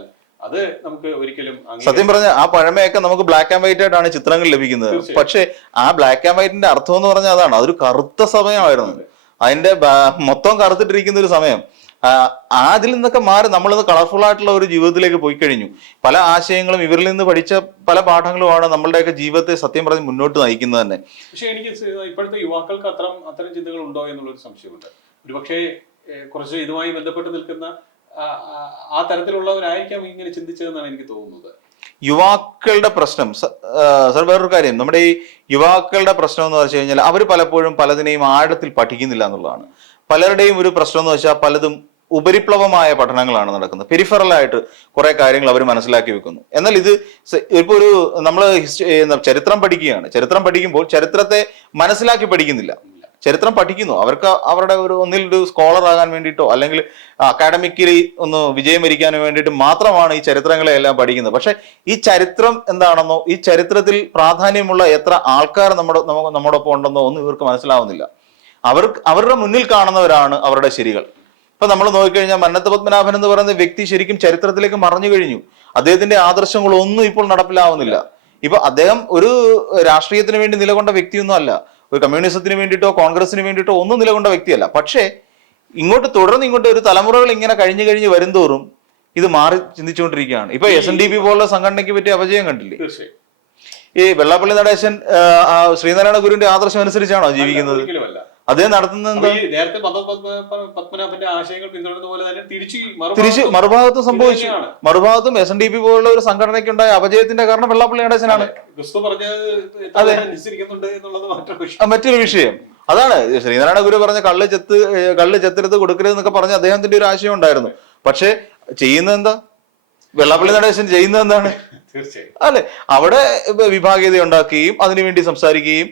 അത് നമുക്ക് ഒരിക്കലും സത്യം പറഞ്ഞാൽ ആ പഴമയൊക്കെ നമുക്ക് ബ്ലാക്ക് ആൻഡ് വൈറ്റ് ആയിട്ടാണ് ചിത്രങ്ങൾ ലഭിക്കുന്നത്. പക്ഷെ ആ ബ്ലാക്ക് ആൻഡ് വൈറ്റിന്റെ അർത്ഥം എന്ന് പറഞ്ഞാൽ അതാണ്, അതൊരു കറുത്ത സമയമായിരുന്നു. അതിന്റെ മൊത്തം കറുത്തിട്ടിരിക്കുന്ന ഒരു സമയം. അതിൽ നിന്നൊക്കെ മാറി നമ്മളിന്ന് കളർഫുൾ ആയിട്ടുള്ള ഒരു ജീവിതത്തിലേക്ക് പോയി കഴിഞ്ഞു. പല ആശയങ്ങളും ഇവരിൽ നിന്ന് പഠിച്ച പല പാഠങ്ങളുമാണ് നമ്മളുടെയൊക്കെ ജീവിതത്തെ സത്യം പറഞ്ഞ് മുന്നോട്ട് നയിക്കുന്നത് തന്നെ. പക്ഷെ എനിക്ക് ഇപ്പോഴത്തെ യുവാക്കൾക്ക് അത്തരം ചിന്തകൾ ഉണ്ടോ എന്നുള്ളൊരു സംശയമുണ്ട്. ഒരുപക്ഷെ കുറച്ച് ഇതുമായി ബന്ധപ്പെട്ട് നിൽക്കുന്ന ആ തരത്തിലുള്ളവരായിരിക്കാം ഇങ്ങനെ ചിന്തിച്ചതെന്നാണ് എനിക്ക് തോന്നുന്നത്. യുവാക്കളുടെ പ്രശ്നം സർ, വേറൊരു കാര്യം, നമ്മുടെ ഈ യുവാക്കളുടെ പ്രശ്നം എന്ന് വെച്ച് കഴിഞ്ഞാൽ അവർ പലപ്പോഴും പലതിനെയും ആഴത്തിൽ പഠിക്കുന്നില്ല എന്നുള്ളതാണ്. പലരുടെയും ഒരു പ്രശ്നം എന്ന് വെച്ചാൽ പലതും ഉപരിപ്ലവമായ പഠനങ്ങളാണ് നടക്കുന്നത്. പെരിഫറലായിട്ട് കുറെ കാര്യങ്ങൾ അവർ മനസ്സിലാക്കി വെക്കുന്നു. എന്നാൽ ഇത് ഇപ്പൊ നമ്മൾ ചരിത്രം പഠിക്കുകയാണ്. ചരിത്രം പഠിക്കുമ്പോൾ ചരിത്രത്തെ മനസ്സിലാക്കി പഠിക്കുന്നില്ല, ചരിത്രം പഠിക്കുന്നു. അവർക്ക് അവരുടെ ഒന്നിൽ ഒരു സ്കോളർ ആകാൻ വേണ്ടിയിട്ടോ അല്ലെങ്കിൽ അക്കാഡമിക്കലി ഒന്ന് വിജയം വരിക്കാൻ വേണ്ടിയിട്ട് മാത്രമാണ് ഈ ചരിത്രങ്ങളെ എല്ലാം പഠിക്കുന്നത്. പക്ഷെ ഈ ചരിത്രം എന്താണെന്നോ, ഈ ചരിത്രത്തിൽ പ്രാധാന്യമുള്ള എത്ര ആൾക്കാർ നമ്മോടൊപ്പം ഉണ്ടെന്നോ ഒന്നും ഇവർക്ക് മനസ്സിലാവുന്നില്ല. അവരുടെ മുന്നിൽ കാണുന്നവരാണ് അവരുടെ ശരികൾ. ഇപ്പൊ നമ്മൾ നോക്കിക്കഴിഞ്ഞാൽ മന്നത്ത് പത്മനാഭൻ എന്ന് പറയുന്ന വ്യക്തി ശരിക്കും ചരിത്രത്തിലേക്ക് മറഞ്ഞു കഴിഞ്ഞു. അദ്ദേഹത്തിന്റെ ആദർശങ്ങളൊന്നും ഇപ്പോൾ നടപ്പിലാവുന്നില്ല. ഇപ്പൊ അദ്ദേഹം ഒരു രാഷ്ട്രീയത്തിന് വേണ്ടി നിലകൊണ്ട വ്യക്തിയൊന്നും അല്ല, ഒരു കമ്മ്യൂണിസത്തിന് വേണ്ടിയിട്ടോ കോൺഗ്രസിന് വേണ്ടിയിട്ടോ ഒന്നും നിലകൊണ്ട വ്യക്തിയല്ല. പക്ഷേ ഇങ്ങോട്ട് ഒരു തലമുറകൾ ഇങ്ങനെ കഴിഞ്ഞു വരുംതോറും ഇത് മാറി ചിന്തിച്ചുകൊണ്ടിരിക്കുകയാണ്. ഇപ്പൊ SNDP പോലുള്ള സംഘടനയ്ക്ക് പറ്റിയ അപജയം കണ്ടില്ലേ? ഈ വെള്ളാപ്പള്ളി നടേശൻ ശ്രീനാരായണ ഗുരുവിന്റെ ആദർശം അനുസരിച്ചാണോ ജീവിക്കുന്നത്? അദ്ദേഹം നടത്തുന്നത് എന്താ? പത്മനാഭന്റെ ആശയങ്ങൾ പിന്തുടരുന്ന പോലെ തന്നെ തിരിച്ച് മറുഭാഗത്തും സംഭവിച്ചു. മറുഭാഗത്തും SNDP പോലുള്ള ഒരു സംഘടനയ്ക്കുണ്ടായ അപജയത്തിന്റെ കാരണം വെള്ളാപ്പള്ളി നടേശനാണ്. അതെ, മറ്റൊരു വിഷയം അതാണ്. ശ്രീനാരായണ ഗുരു പറഞ്ഞ കള്ള് ചെത്തരുത് കൊടുക്കരുത് എന്നൊക്കെ പറഞ്ഞ അദ്ദേഹത്തിന്റെ ഒരു ആശയം ഉണ്ടായിരുന്നു. പക്ഷെ ചെയ്യുന്നത് എന്താ? വെള്ളാപ്പള്ളി നടേശൻ ചെയ്യുന്നത് എന്താണ്? അല്ലെ, അവിടെ വിഭാഗീയത ഉണ്ടാക്കുകയും അതിനുവേണ്ടി സംസാരിക്കുകയും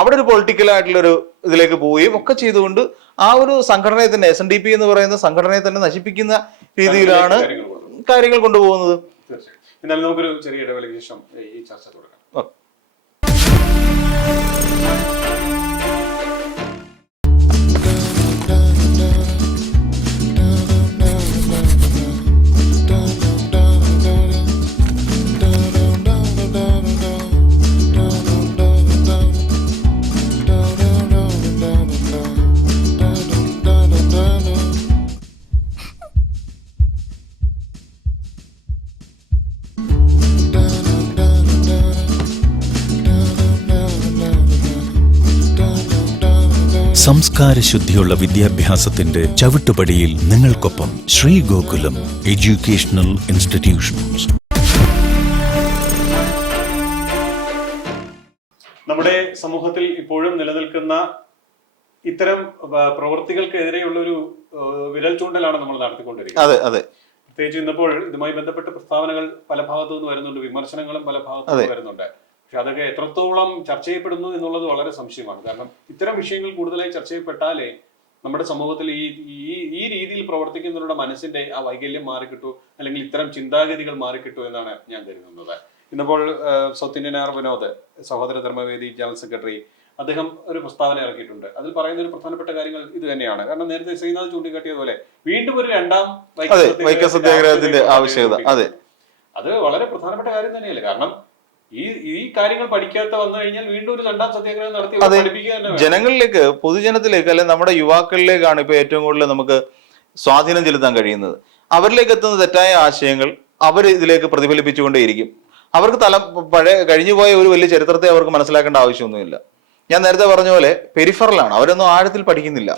അവിടെ ഒരു പൊളിറ്റിക്കൽ ആയിട്ടുള്ള ഒരു ഇതിലേക്ക് പോവുകയും ഒക്കെ ചെയ്തുകൊണ്ട് ആ ഒരു സംഘടനയെ തന്നെ, SNDP എന്ന് പറയുന്ന സംഘടനയെ തന്നെ നശിപ്പിക്കുന്ന രീതിയിലാണ് കാര്യങ്ങൾ കൊണ്ടുപോകുന്നത്. എന്നാലും നമുക്കൊരു ചെറിയ ഇടവേളയ്ക്ക് ശേഷം ഈ ചർച്ച തുടങ്ങാം. സംസ്കാരശുദ്ധിയുള്ള വിദ്യാഭ്യാസത്തിന്റെ ചവിട്ടുപടിയിൽ നിങ്ങൾക്കൊപ്പം ശ്രീ ഗോകുലം എഡ്യൂക്കേഷണൽ ഇൻസ്റ്റിറ്റ്യൂഷൻസ്. നമ്മുടെ സമൂഹത്തിൽ ഇപ്പോഴും നിലനിൽക്കുന്ന ഇത്തരം പ്രവൃത്തികൾക്കെതിരെയുള്ള ഒരു വിരൽ ചൂണ്ടലാണ് നമ്മൾ നടത്തിക്കൊണ്ടിരിക്കുന്നത്. പ്രത്യേകിച്ച് ഇന്നിപ്പോൾ ഇതുമായി ബന്ധപ്പെട്ട പ്രസ്താവനകൾ പല ഭാഗത്തു നിന്ന് വരുന്നുണ്ട്, വിമർശനങ്ങളും പല ഭാഗത്തു നിന്ന് വരുന്നുണ്ട്. പക്ഷെ അതൊക്കെ എത്രത്തോളം ചർച്ച ചെയ്യപ്പെടുന്നു എന്നുള്ളത് വളരെ സംശയമാണ്. കാരണം ഇത്തരം വിഷയങ്ങൾ കൂടുതലായി ചർച്ച ചെയ്യപ്പെട്ടാലേ നമ്മുടെ സമൂഹത്തിൽ ഈ രീതിയിൽ പ്രവർത്തിക്കുന്നവരുടെ മനസ്സിന്റെ ആ വൈകല്യം മാറിക്കിട്ടു, അല്ലെങ്കിൽ ഇത്തരം ചിന്താഗതികൾ മാറിക്കിട്ടു എന്നാണ് ഞാൻ കരുതുന്നത്. ഇന്നിപ്പോൾ സൗത്ത് ഇന്ത്യൻ ആർ വിനോദ്, സഹോദര ധർമ്മവേദി ജനറൽ സെക്രട്ടറി, അദ്ദേഹം ഒരു പ്രസ്താവന ഇറക്കിയിട്ടുണ്ട്. അതിൽ പറയുന്ന ഒരു പ്രധാനപ്പെട്ട കാര്യങ്ങൾ ഇത് തന്നെയാണ്. കാരണം നേരത്തെ ശ്രീനാഥ് ചൂണ്ടിക്കാട്ടിയതുപോലെ വീണ്ടും ഒരു രണ്ടാം വൈക്കം സത്യാഗ്രഹത്തിന്റെ ആവശ്യകത അത് വളരെ പ്രധാനപ്പെട്ട കാര്യം തന്നെയല്ലേ. കാരണം ഈ കാര്യങ്ങൾ പഠിക്കാത്ത വന്നു കഴിഞ്ഞാൽ വീണ്ടും ഒരു രണ്ടാം സത്യാഗ്രഹം നടത്തി പഠിപ്പിക്കുക. ജനങ്ങളിലേക്ക്, പൊതുജനത്തിലേക്ക്, അല്ലെങ്കിൽ നമ്മുടെ യുവാക്കളിലേക്കാണ് ഇപ്പൊ ഏറ്റവും കൂടുതൽ നമുക്ക് സ്വാധീനം ചെലുത്താൻ കഴിയുന്നത്. അവരിലേക്ക് എത്തുന്ന തെറ്റായ ആശയങ്ങൾ അവർ ഇതിലേക്ക് പ്രതിഫലിപ്പിച്ചുകൊണ്ടേയിരിക്കും. അവർക്ക് കഴിഞ്ഞുപോയ ഒരു വലിയ ചരിത്രത്തെ അവർക്ക് മനസ്സിലാക്കേണ്ട ആവശ്യമൊന്നുമില്ല. ഞാൻ നേരത്തെ പറഞ്ഞ പോലെ പെരിഫറലാണ്, അവരൊന്നും ആഴത്തിൽ പഠിക്കുന്നില്ല.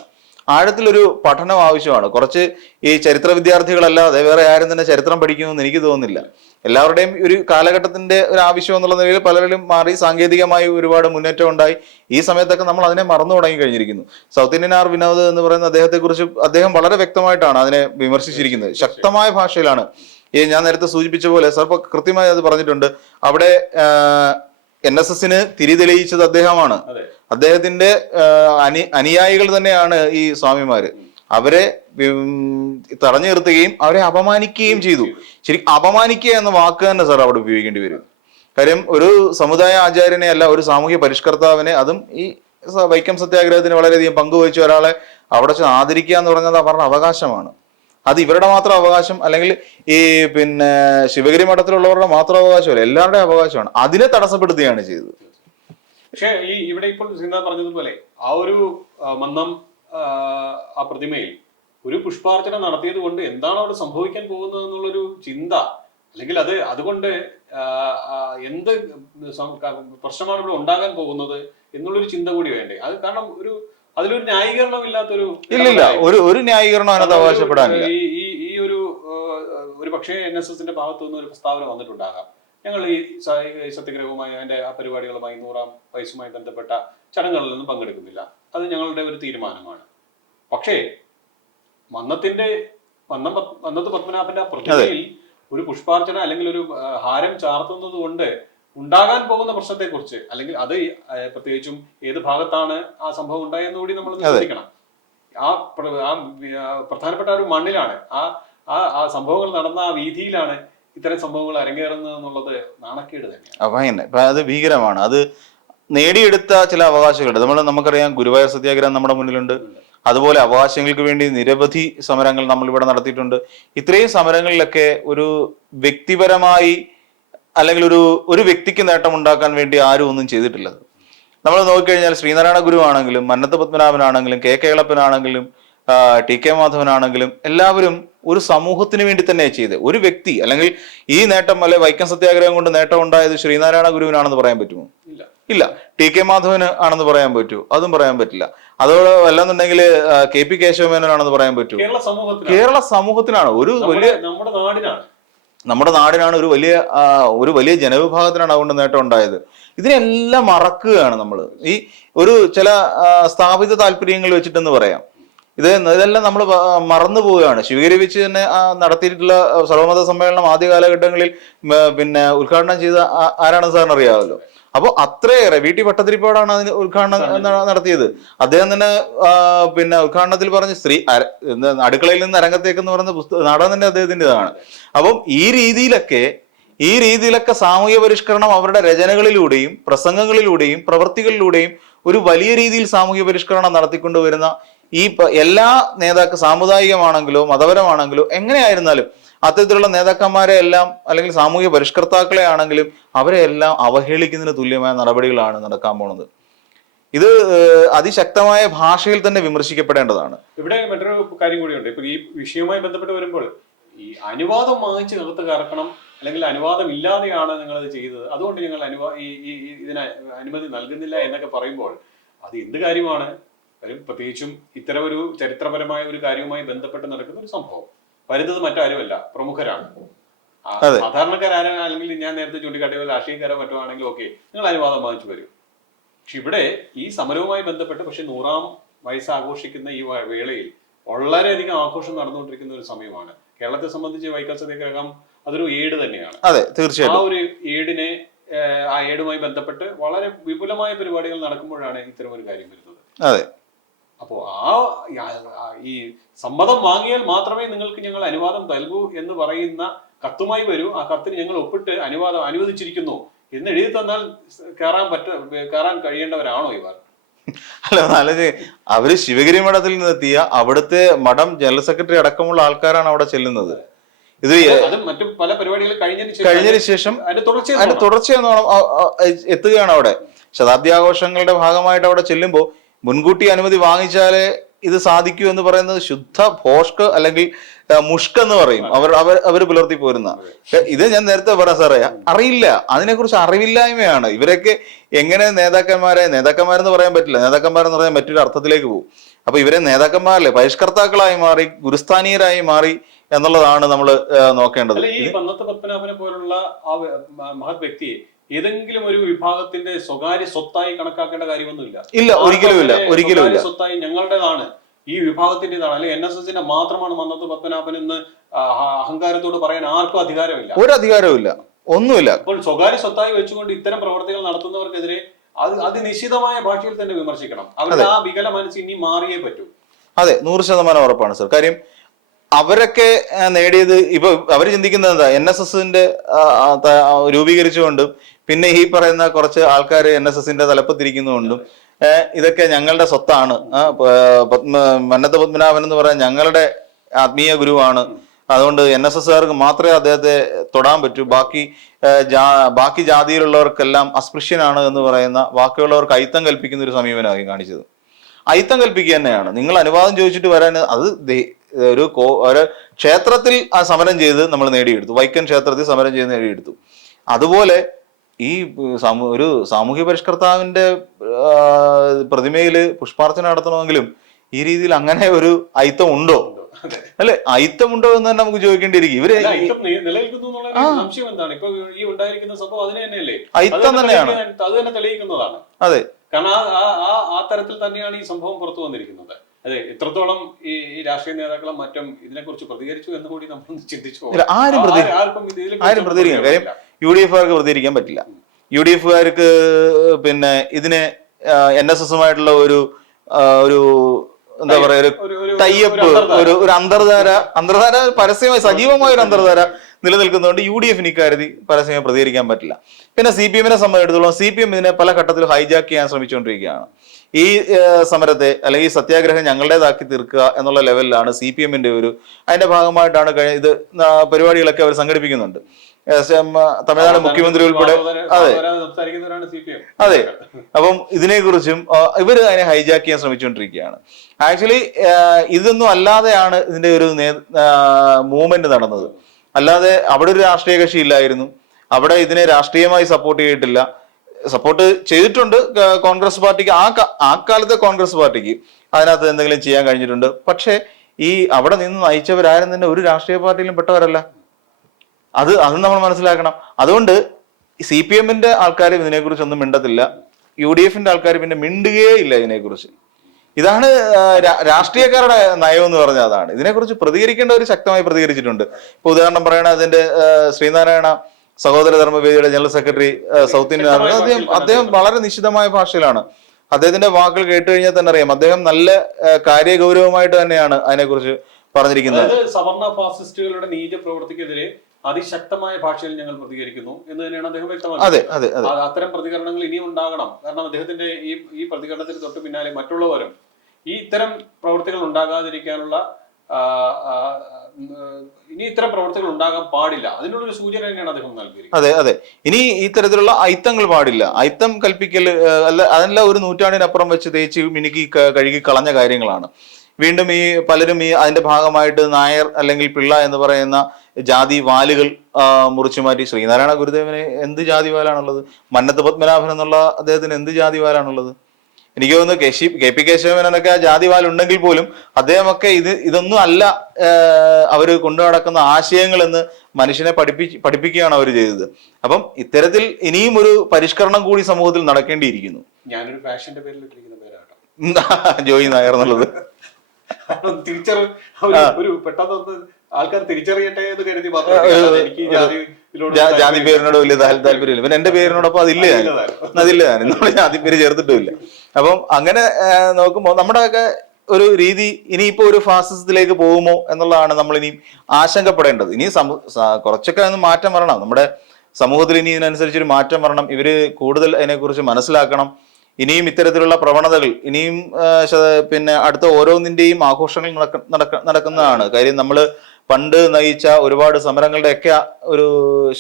ആഴത്തിലൊരു പഠനം ആവശ്യമാണ്. കുറച്ച് ഈ ചരിത്ര വിദ്യാർത്ഥികളല്ലാതെ വേറെ ആരും തന്നെ ചരിത്രം പഠിക്കുമെന്ന് എനിക്ക് തോന്നുന്നില്ല. എല്ലാവരുടെയും ഒരു കാലഘട്ടത്തിന്റെ ഒരു ആവശ്യം എന്നുള്ള നിലയിൽ പലരിലും മാറി, സാങ്കേതികമായി ഒരുപാട് മുന്നേറ്റം ഉണ്ടായി. ഈ സമയത്തൊക്കെ നമ്മൾ അതിനെ മറന്നു തുടങ്ങി കഴിഞ്ഞിരിക്കുന്നു. സൗത്ത് ഇന്ത്യൻ ആർ വിനോദ് എന്ന് പറയുന്ന അദ്ദേഹത്തെക്കുറിച്ച് അദ്ദേഹം വളരെ വ്യക്തമായിട്ടാണ് അതിനെ വിമർശിച്ചിരിക്കുന്നത്. ശക്തമായ ഭാഷയിലാണ്. ഞാൻ നേരത്തെ സൂചിപ്പിച്ച പോലെ സാർ ഇപ്പൊ കൃത്യമായി അത് പറഞ്ഞിട്ടുണ്ട്. അവിടെ NSSന് തിരിതെളിയിച്ചത് അദ്ദേഹമാണ്. അദ്ദേഹത്തിന്റെ അനുയായികൾ തന്നെയാണ് ഈ സ്വാമിമാര്. അവരെ തടഞ്ഞു നിർത്തുകയും അവരെ അപമാനിക്കുകയും ചെയ്തു. ശരിക്കും അപമാനിക്കുക എന്ന വാക്ക് തന്നെ സാർ അവിടെ ഉപയോഗിക്കേണ്ടി വരും. കാര്യം ഒരു സമുദായ ആചാര്യനെ അല്ല, ഒരു സാമൂഹ്യ പരിഷ്കർത്താവിനെ, അതും ഈ വൈക്കം സത്യാഗ്രഹത്തിന് വളരെയധികം പങ്കുവഹിച്ച ഒരാളെ അവിടെ ആദരിക്കുക എന്ന് പറഞ്ഞത് അവരുടെ അവകാശമാണ്. അത് ഇവരുടെ മാത്രം അവകാശം, അല്ലെങ്കിൽ ഈ ശിവഗിരി മഠത്തിലുള്ളവരുടെ മാത്രം അവകാശമല്ല, എല്ലാവരുടെയും അവകാശമാണ്. അതിനെ തടസ്സപ്പെടുത്തുകയാണ് ചെയ്തത്. പക്ഷേ ഇവിടെ ഇപ്പോൾ സിദ്ധാർത്ഥ പറഞ്ഞതുപോലെ ആ ഒരു മന്നം ആ പ്രതിമയിൽ ഒരു പുഷ്പാർച്ചന നടത്തിയത് കൊണ്ട് എന്താണ് അവിടെ സംഭവിക്കാൻ പോകുന്നത് എന്നുള്ളൊരു ചിന്ത, അല്ലെങ്കിൽ അതുകൊണ്ട് എന്ത് പ്രശ്നമാണ് ഇവിടെ ഉണ്ടാകാൻ പോകുന്നത് എന്നുള്ളൊരു ചിന്ത കൂടി വേണ്ടേ? അത് കാരണം അതിലൊരു ന്യായീകരണം ഇല്ലാത്തൊരു ഇല്ലില്ല, ഒരു ന്യായീകരണം അതിനകത്ത് അവകാശപ്പെടാനില്ല. ഈ ഒരു പക്ഷേ NSSന്റെ ഭാഗത്തു നിന്ന് ഒരു പ്രസ്താവന വന്നിട്ടുണ്ടാകാം, ഞങ്ങൾ ഈ സത്യഗ്രഹവുമായി അതിന്റെ ആ പരിപാടികളുമായി 100ാം വയസ്സുമായി ബന്ധപ്പെട്ട ചടങ്ങുകളിലൊന്നും പങ്കെടുക്കുന്നില്ല, അത് ഞങ്ങളുടെ ഒരു തീരുമാനമാണ്. പക്ഷേ മന്നത്ത് പത്മനാഭന്റെ ആ പ്രതിമയിൽ ഒരു പുഷ്പാർച്ചന അല്ലെങ്കിൽ ഒരു ഹാരം ചാർത്തുന്നത് കൊണ്ട് ഉണ്ടാകാൻ പോകുന്ന പ്രശ്നത്തെ കുറിച്ച്, അല്ലെങ്കിൽ അത് പ്രത്യേകിച്ചും ഏത് ഭാഗത്താണ് ആ സംഭവം ഉണ്ടായെന്ന് കൂടി നമ്മൾ ശ്രദ്ധിക്കണം. ആ പ്രധാനപ്പെട്ട ഒരു മണ്ണിലാണ് ആ സംഭവങ്ങൾ നടന്ന ആ വീതിയിലാണ് ഇത്തരം സംഭവങ്ങൾ അരങ്ങേറുന്നത് എന്നുള്ളത് നാണക്കേട് തന്നെയാണ്. അത് ഭീകരമാണ്. അത് നേടിയെടുത്ത ചില അവകാശങ്ങളുണ്ട്. നമുക്കറിയാം, ഗുരുവായൂർ സത്യാഗ്രഹം നമ്മുടെ മുന്നിലുണ്ട്. അതുപോലെ അവകാശങ്ങൾക്ക് വേണ്ടി നിരവധി സമരങ്ങൾ നമ്മൾ ഇവിടെ നടത്തിയിട്ടുണ്ട്. ഇത്രയും സമരങ്ങളിലൊക്കെ ഒരു വ്യക്തിപരമായി അല്ലെങ്കിൽ ഒരു വ്യക്തിക്ക് നേട്ടം ഉണ്ടാക്കാൻ വേണ്ടി ആരും ഒന്നും ചെയ്തിട്ടില്ല. നമ്മൾ നോക്കിക്കഴിഞ്ഞാൽ ശ്രീനാരായണ ഗുരു ആണെങ്കിലും, മന്നത്ത് പത്മനാഭനാണെങ്കിലും, KK എളപ്പനാണെങ്കിലും, TK മാധവനാണെങ്കിലും എല്ലാവരും ഒരു സമൂഹത്തിന് വേണ്ടി തന്നെ ചെയ്ത്. ഒരു വ്യക്തി അല്ലെങ്കിൽ ഈ നേട്ടം അല്ലെ വൈക്കം സത്യാഗ്രഹം കൊണ്ട് നേട്ടം ഉണ്ടായത് ശ്രീനാരായണ ഗുരുവിനാണെന്ന് പറയാൻ പറ്റുമോ? ഇല്ല. TK മാധവന് ആണെന്ന് പറയാൻ പറ്റൂ? അതും പറയാൻ പറ്റില്ല. അതോടെ അല്ലെന്നുണ്ടെങ്കിൽ KP കേശവമേനോനാണെന്ന് പറയാൻ പറ്റൂ? കേരള സമൂഹത്തിനാണ്, ഒരു വലിയ നമ്മുടെ നാടിനാണ്, ഒരു വലിയ ജനവിഭാഗത്തിനാണ് അതുകൊണ്ട് നേട്ടം ഉണ്ടായത്. ഇതിനെല്ലാം മറക്കുകയാണ് നമ്മൾ. ഈ ചില സ്ഥാപിത താല്പര്യങ്ങൾ വെച്ചിട്ടെന്ന് പറയാം. ഇതെല്ലാം നമ്മൾ മറന്നു പോവുകയാണ്. ശിവഗിരി വെച്ച് തന്നെ നടത്തിയിട്ടുള്ള സർവമത സമ്മേളനം ആദ്യ കാലഘട്ടങ്ങളിൽ ഉദ്ഘാടനം ചെയ്ത ആരാണെന്ന് സാറിന് അറിയാമല്ലോ. അപ്പോൾ അത്രയേറെ VT ഭട്ടതിരിപ്പാടാണ് അതിന് ഉദ്ഘാടനം നടത്തിയത്. അദ്ദേഹം തന്നെ ഉദ്ഘാടനത്തിൽ പറഞ്ഞ അടുക്കളയിൽ നിന്ന് അരങ്ങത്തേക്ക് എന്ന് പറയുന്ന നാടകം തന്നെ അദ്ദേഹത്തിൻ്റെതാണ്. അപ്പം ഈ രീതിയിലൊക്കെ സാമൂഹ്യ പരിഷ്കരണം അവരുടെ രചനകളിലൂടെയും പ്രസംഗങ്ങളിലൂടെയും പ്രവൃത്തികളിലൂടെയും ഒരു വലിയ രീതിയിൽ സാമൂഹ്യ പരിഷ്കരണം നടത്തിക്കൊണ്ടുവരുന്ന ഈ എല്ലാ സാമുദായികമാണെങ്കിലോ മതപരമാണെങ്കിലോ എങ്ങനെയായിരുന്നാലും അത്തരത്തിലുള്ള നേതാക്കന്മാരെ എല്ലാം അല്ലെങ്കിൽ സാമൂഹ്യ പരിഷ്കർത്താക്കളെ ആണെങ്കിലും അവരെ എല്ലാം അവഹേളിക്കുന്നതിന് തുല്യമായ നടപടികളാണ് നടക്കാൻ പോകുന്നത്. ഇത് അതിശക്തമായ ഭാഷയിൽ തന്നെ വിമർശിക്കപ്പെടേണ്ടതാണ്. ഇവിടെ മറ്റൊരു കാര്യം കൂടിയുണ്ട്. ഇപ്പൊ ഈ വിഷയവുമായി ബന്ധപ്പെട്ട് വരുമ്പോൾ ഈ അനുവാദം വാങ്ങിച്ച് അകത്ത് കറക്കണം, അല്ലെങ്കിൽ അനുവാദം ഇല്ലാതെയാണ് നിങ്ങളത് ചെയ്തത്, അതുകൊണ്ട് ഞങ്ങൾ ഇതിന് അനുമതി നൽകുന്നില്ല എന്നൊക്കെ പറയുമ്പോൾ അത് എന്ത് കാര്യമാണ്? പ്രത്യേകിച്ചും ഇത്തരം ഒരു ചരിത്രപരമായ ഒരു കാര്യവുമായി ബന്ധപ്പെട്ട് നടക്കുന്ന ഒരു സംഭവം വരുന്നത് മറ്റാരുമല്ല, പ്രമുഖരാണ്. സാധാരണക്കാരാണ്, അല്ലെങ്കിൽ ഞാൻ നേരത്തെ ചൂണ്ടിക്കാട്ടിയ രാഷ്ട്രീയക്കാരോ മറ്റോ ആണെങ്കിൽ ഓക്കെ, നിങ്ങൾ അനുവാദം വാങ്ങിച്ചു വരും. പക്ഷെ ഇവിടെ ഈ സമരവുമായി ബന്ധപ്പെട്ട് 100ാം വയസ്സ് ആഘോഷിക്കുന്ന ഈ വേളയിൽ വളരെയധികം ആഘോഷം നടന്നുകൊണ്ടിരിക്കുന്ന ഒരു സമയമാണ്. കേരളത്തെ സംബന്ധിച്ച് വൈക്കം സത്യാഗ്രഹം അതൊരു ഏട് തന്നെയാണ്. അതെ, തീർച്ചയായും. ആ ഒരു ഏടുമായി ബന്ധപ്പെട്ട് വളരെ വിപുലമായ പരിപാടികൾ നടക്കുമ്പോഴാണ് ഇത്തരം ഒരു കാര്യം വരുന്നത്. അതെ. അപ്പോ ഈ സമ്മതം വാങ്ങിയാൽ മാത്രമേ നിങ്ങൾക്ക് ഞങ്ങൾ അനുവാദം നൽകൂ എന്ന് പറയുന്ന കത്തുമായി വരൂ. ആ കത്തിന് ഞങ്ങൾ ഒപ്പിട്ട് അനുവദിച്ചിരിക്കുന്നു എന്ന് എഴുതി തന്നാൽ കയറാൻ കഴിയേണ്ടവരാണോ ഇവർ? അല്ല, അവര് ശിവഗിരി മഠത്തിൽ നിന്നെത്തിയ അവിടുത്തെ മഠം ജനറൽ സെക്രട്ടറി അടക്കമുള്ള ആൾക്കാരാണ് അവിടെ ചെല്ലുന്നത്. ഇത് മറ്റു പല പരിപാടികൾ കഴിഞ്ഞതിന് ശേഷം അതിന്റെ തുടർച്ചയെന്നോണം എത്തുകയാണ്. അവിടെ ശതാബ്ദി ആഘോഷങ്ങളുടെ ഭാഗമായിട്ട് അവിടെ ചെല്ലുമ്പോൾ മുൻകൂട്ടി അനുമതി വാങ്ങിച്ചാലേ ഇത് സാധിക്കൂ എന്ന് പറയുന്നത് ശുദ്ധ ഭോഷ്ക് അല്ലെങ്കിൽ മുഷ്ക് എന്ന് പറയും അവർ പുലർത്തി പോരുന്ന. ഇത് ഞാൻ നേരത്തെ പറയാം സാറേ, അറിയില്ല, അതിനെക്കുറിച്ച് അറിവില്ലായ്മയാണ്. ഇവരൊക്കെ എങ്ങനെ നേതാക്കന്മാരെന്ന് പറയാൻ പറ്റില്ല, നേതാക്കന്മാരെന്ന് പറയാൻ മറ്റൊരു അർത്ഥത്തിലേക്ക് പോകും. അപ്പൊ ഇവരെ നേതാക്കന്മാരല്ലേ, പരിഷ്കർത്താക്കളായി മാറി, ഗുരുസ്ഥാനീയരായി മാറി എന്നുള്ളതാണ് നമ്മൾ നോക്കേണ്ടത്. ഈ പന്നത്ത് പത്മനാഭനെ പോലുള്ള ആ മഹത് വ്യക്തിയെ ഏതെങ്കിലും ഒരു വിഭാഗത്തിന്റെ സ്വകാര്യ സ്വത്തായി കണക്കാക്കേണ്ട കാര്യമൊന്നുമില്ല. ഇല്ല, ഒരിക്കലും ഇല്ല. സ്വത്തായി ഞങ്ങളുടേതാണ്, ഈ വിഭാഗത്തിന്റേതാണ്, അല്ലെങ്കിൽ NSSന്റെ മാത്രമാണ് മന്നത്ത് പത്മനാഭൻ എന്ന് അഹങ്കാരത്തോട് പറയാൻ ആർക്കും അധികാരമില്ല, ഒരു അധികാരവും ഒന്നുമില്ല. അപ്പോൾ സ്വകാര്യ സ്വത്തായി വെച്ചുകൊണ്ട് ഇത്തരം പ്രവർത്തികൾ നടത്തുന്നവർക്കെതിരെ അത് നിശ്ചിതമായ ഭാഷയിൽ തന്നെ വിമർശിക്കണം. അവരുടെ ആ വികല മനസ്സ് ഇനി മാറിയേ പറ്റൂ. അതെ, 100% ഉറപ്പാണ് സർ. കാര്യം അവരൊക്കെ നേടിയത്, ഇപ്പൊ അവർ ചിന്തിക്കുന്നത് എന്താ, NSSന്റെ രൂപീകരിച്ചുകൊണ്ടും പിന്നെ ഈ പറയുന്ന കുറച്ച് ആൾക്കാർ NSSന്റെ തലപ്പത്തിരിക്കുന്നതുകൊണ്ടും ഇതൊക്കെ ഞങ്ങളുടെ സ്വത്താണ്, മന്നത്ത് പത്മനാഭൻ എന്ന് പറയാൻ ഞങ്ങളുടെ ആത്മീയ ഗുരുവാണ്, അതുകൊണ്ട് NSSകാർക്ക് മാത്രമേ അദ്ദേഹത്തെ തൊടാൻ പറ്റൂ, ബാക്കി ജാതിയിലുള്ളവർക്കെല്ലാം അസ്പൃശ്യനാണ് എന്ന് പറയുന്ന, ബാക്കിയുള്ളവർക്ക് അയിത്തം കൽപ്പിക്കുന്ന ഒരു സമീപനമായി കാണിച്ചത്. അയിത്തം കൽപ്പിക്കുക തന്നെയാണ്. നിങ്ങൾ അനുവാദം ചോദിച്ചിട്ട് വരാൻ, അത് ഒരു ക്ഷേത്രത്തിൽ ആ സമരം ചെയ്ത് നമ്മൾ നേടിയെടുത്തു, വൈക്കം ക്ഷേത്രത്തിൽ സമരം ചെയ്ത് നേടിയെടുത്തു. അതുപോലെ ഈ ഒരു സാമൂഹ്യ പരിഷ്കർത്താവിന്റെ പ്രതിമയിൽ പുഷ്പാർച്ചന നടത്തണമെങ്കിലും ഈ രീതിയിൽ അങ്ങനെ ഒരു അയിത്തം ഉണ്ടോ, അല്ലെ? അയിത്തം ഉണ്ടോ എന്ന് തന്നെ നമുക്ക് ചോദിക്കേണ്ടിയിരിക്കും. ഇവര് സംശയം എന്താണ് ഇപ്പൊ ഈ ഉണ്ടായിരിക്കുന്ന സംഭവം അതിനെ തന്നെയല്ലേ, അയിത്തം തന്നെയാണ്, അത് തന്നെ തെളിയിക്കുന്നതാണ്. അതെ, കാരണം ആ തരത്തിൽ തന്നെയാണ് ഈ സംഭവം പുറത്തു വന്നിരിക്കുന്നത്. അതെ, എത്രത്തോളം ഈ രാഷ്ട്രീയ നേതാക്കളും മറ്റും ഇതിനെക്കുറിച്ച് പ്രതികരിച്ചു എന്ന് കൂടി നമ്മൾ ചിന്തിച്ചു. ആരും പ്രതികരിക്കാൻ കാര്യം UDF-കാർക്ക് പ്രതികരിക്കാൻ പറ്റില്ല. UDF-കാർക്ക് പിന്നെ ഇതിനെ NSS-ഉമായിട്ടുള്ള ഒരു എന്താ പറയാ, ഒരു ടൈപ്പ്, ഒരു അന്തർധാര പരസ്യമായി സജീവമായ ഒരു അന്തർധാര നിലനിൽക്കുന്നതുകൊണ്ട് UDF-ന് ഇക്കാര്യത്തിൽ പരസ്യമായി പ്രതികരിക്കാൻ പറ്റില്ല. പിന്നെ CPM-നെ സംബന്ധിച്ചിടത്തോളം CPM ഇതിനെ പല ഘട്ടത്തിലും ഹൈജാക്ക് ചെയ്യാൻ ശ്രമിച്ചുകൊണ്ടിരിക്കുകയാണ്. ഈ സമരത്തെ അല്ലെങ്കിൽ സത്യാഗ്രഹം ഞങ്ങളുടേതാക്കി തീർക്കുക എന്നുള്ള ലെവലിലാണ് CPM-ന്റെ അതിന്റെ ഭാഗമായിട്ടാണ് ഇത് പരിപാടികളൊക്കെ അവർ സംഘടിപ്പിക്കുന്നുണ്ട്. തമിഴ്നാട് മുഖ്യമന്ത്രി ഉൾപ്പെടെ. അതെ. അപ്പം ഇതിനെക്കുറിച്ചും ഇവർ അതിനെ ഹൈജാക്ക് ചെയ്യാൻ ശ്രമിച്ചുകൊണ്ടിരിക്കുകയാണ്. ആക്ച്വലി ഇതൊന്നും അല്ലാതെയാണ് ഇതിന്റെ ഒരു മൂവ്മെന്റ് നടന്നത്. അല്ലാതെ അവിടെ ഒരു രാഷ്ട്രീയ കക്ഷി ഇല്ലായിരുന്നു, അവിടെ ഇതിനെ രാഷ്ട്രീയമായി സപ്പോർട്ട് ചെയ്തിട്ടുണ്ട് കോൺഗ്രസ് പാർട്ടിക്ക്. ആ കാലത്തെ കോൺഗ്രസ് പാർട്ടിക്ക് അതിനകത്ത് എന്തെങ്കിലും ചെയ്യാൻ കഴിഞ്ഞിട്ടുണ്ട്. പക്ഷേ ഈ അവിടെ നിന്ന് നയിച്ചവരാരും തന്നെ ഒരു രാഷ്ട്രീയ പാർട്ടിയിലും പെട്ടവരല്ല. അത് നമ്മൾ മനസ്സിലാക്കണം. അതുകൊണ്ട് CPM-ന്റെ ആൾക്കാരും ഇതിനെക്കുറിച്ച് ഒന്നും മിണ്ടത്തില്ല, UDF-ന്റെ ആൾക്കാർ പിന്നെ മിണ്ടുകയേ ഇല്ല ഇതിനെക്കുറിച്ച്. ഇതാണ് രാഷ്ട്രീയക്കാരുടെ നയം എന്ന് പറഞ്ഞാൽ. അതാണ് ഇതിനെക്കുറിച്ച് പ്രതികരിക്കേണ്ടവർ ശക്തമായി പ്രതികരിച്ചിട്ടുണ്ട്. ഇപ്പൊ ഉദാഹരണം പറയണ അതിന്റെ ശ്രീനാരായണ സഹോദര ധർമ്മവേദിയുടെ ജനറൽ സെക്രട്ടറി സൗത്ത് ഇന്ത്യൻ, അദ്ദേഹം വളരെ നിശ്ചിതമായ ഭാഷയിലാണ് അദ്ദേഹത്തിന്റെ വാക്കുകൾ കേട്ട് കഴിഞ്ഞാൽ തന്നെ അറിയാം, അദ്ദേഹം നല്ല കാര്യഗൗരവമായിട്ട് തന്നെയാണ് അതിനെക്കുറിച്ച് പറഞ്ഞിരിക്കുന്നത്. സവർണ ഫാസിസ്റ്റുകളുടെ നീച പ്രവൃത്തിക്കെതിരെ അതിശക്തമായ ഭാഷയിൽ ഞങ്ങൾ പ്രതികരിക്കുന്നു എന്ന് തന്നെയാണ് അദ്ദേഹം വ്യക്തമാക്കുന്നത്. അത്തരം പ്രതികരണങ്ങൾ ഇനിയും ഉണ്ടാകണം. കാരണം അദ്ദേഹത്തിന്റെ ഈ പ്രതികരണത്തിന് തൊട്ട് പിന്നാലെ മറ്റുള്ളവരും ഈ ഇത്തരം പ്രവൃത്തികൾ ഉണ്ടാകാതിരിക്കാനുള്ള ഇനി ഇത്തരം പ്രവർത്തികൾ ഉണ്ടാകാൻ പാടില്ല, അതിനുള്ളൊരു സൂചന തന്നെയാണ് അദ്ദേഹം നൽകിയിരിക്കുന്നത്. അതെ, ഇനി ഈ തരത്തിലുള്ള അയിത്തങ്ങൾ പാടില്ല. അയിത്തം കൽപ്പിക്കൽ അതെല്ലാം ഒരു നൂറ്റാണ്ടിനപ്പുറം വെച്ച് തേച്ച് മിനുക്കി കഴുകി കളഞ്ഞ കാര്യങ്ങളാണ്. വീണ്ടും പലരും അതിന്റെ ഭാഗമായിട്ട് നായർ അല്ലെങ്കിൽ പിള്ള എന്ന് പറയുന്ന ജാതി വാലുകൾ മുറിച്ചു മാറ്റി. ശ്രീനാരായണ ഗുരുദേവന് എന്ത് ജാതി വാലാണുള്ളത്? മന്നത്ത് പത്മനാഭൻ എന്നുള്ള അദ്ദേഹത്തിന് എന്ത് ജാതി വാലാണുള്ളത്? എനിക്ക് തോന്നുന്നു KP കേശവനൊക്കെ ആ ജാതി വാലുണ്ടെങ്കിൽ പോലും അദ്ദേഹമൊക്കെ ഇതൊന്നും അല്ല അവർ കൊണ്ടു നടക്കുന്ന ആശയങ്ങൾ എന്ന് മനുഷ്യനെ പഠിപ്പിക്കുകയാണ് അവർ ചെയ്തത്. അപ്പം ഇത്തരത്തിൽ ഇനിയും ഒരു പരിഷ്കരണം കൂടി സമൂഹത്തിൽ നടക്കേണ്ടിയിരിക്കുന്നു. ഞാനൊരു ഫാഷന്റെ പേരിൽ ഇട്ടിരിക്കുന്ന പേരാണ് ജോയി നായർ എന്നുള്ളത്. ഒരു പെട്ടെന്ന് ആൾക്കാർ തിരിച്ചറിയട്ടെ എന്ന് കരുതി ജാതി പേരിനോട് വലിയ താല്പര്യമില്ല. പിന്നെ എന്റെ പേരിനോടൊപ്പം അതില്ല നമ്മൾ ജാതി പേര് ചേർത്തിട്ടുമില്ല. അപ്പം അങ്ങനെ നോക്കുമ്പോൾ നമ്മുടെയൊക്കെ ഒരു രീതി ഇനിയിപ്പോ ഒരു ഫാസിസത്തിലേക്ക് പോകുമോ എന്നുള്ളതാണ് നമ്മൾ ഇനി ആശങ്കപ്പെടേണ്ടത്. ഇനി കുറച്ചൊക്കെ ഒന്ന് മാറ്റം വരണം നമ്മുടെ സമൂഹത്തിൽ. ഇനി ഇതിനനുസരിച്ചൊരു മാറ്റം വരണം. ഇവര് കൂടുതൽ അതിനെക്കുറിച്ച് മനസ്സിലാക്കണം. ഇനിയും ഇത്തരത്തിലുള്ള പ്രവണതകൾ ഇനിയും പിന്നെ അടുത്ത ഓരോന്നിന്റെയും ആഘോഷങ്ങൾ നടക്കുന്നതാണ്. കാര്യം നമ്മൾ പണ്ട് നയിച്ച ഒരുപാട് സമരങ്ങളുടെയൊക്കെ ഒരു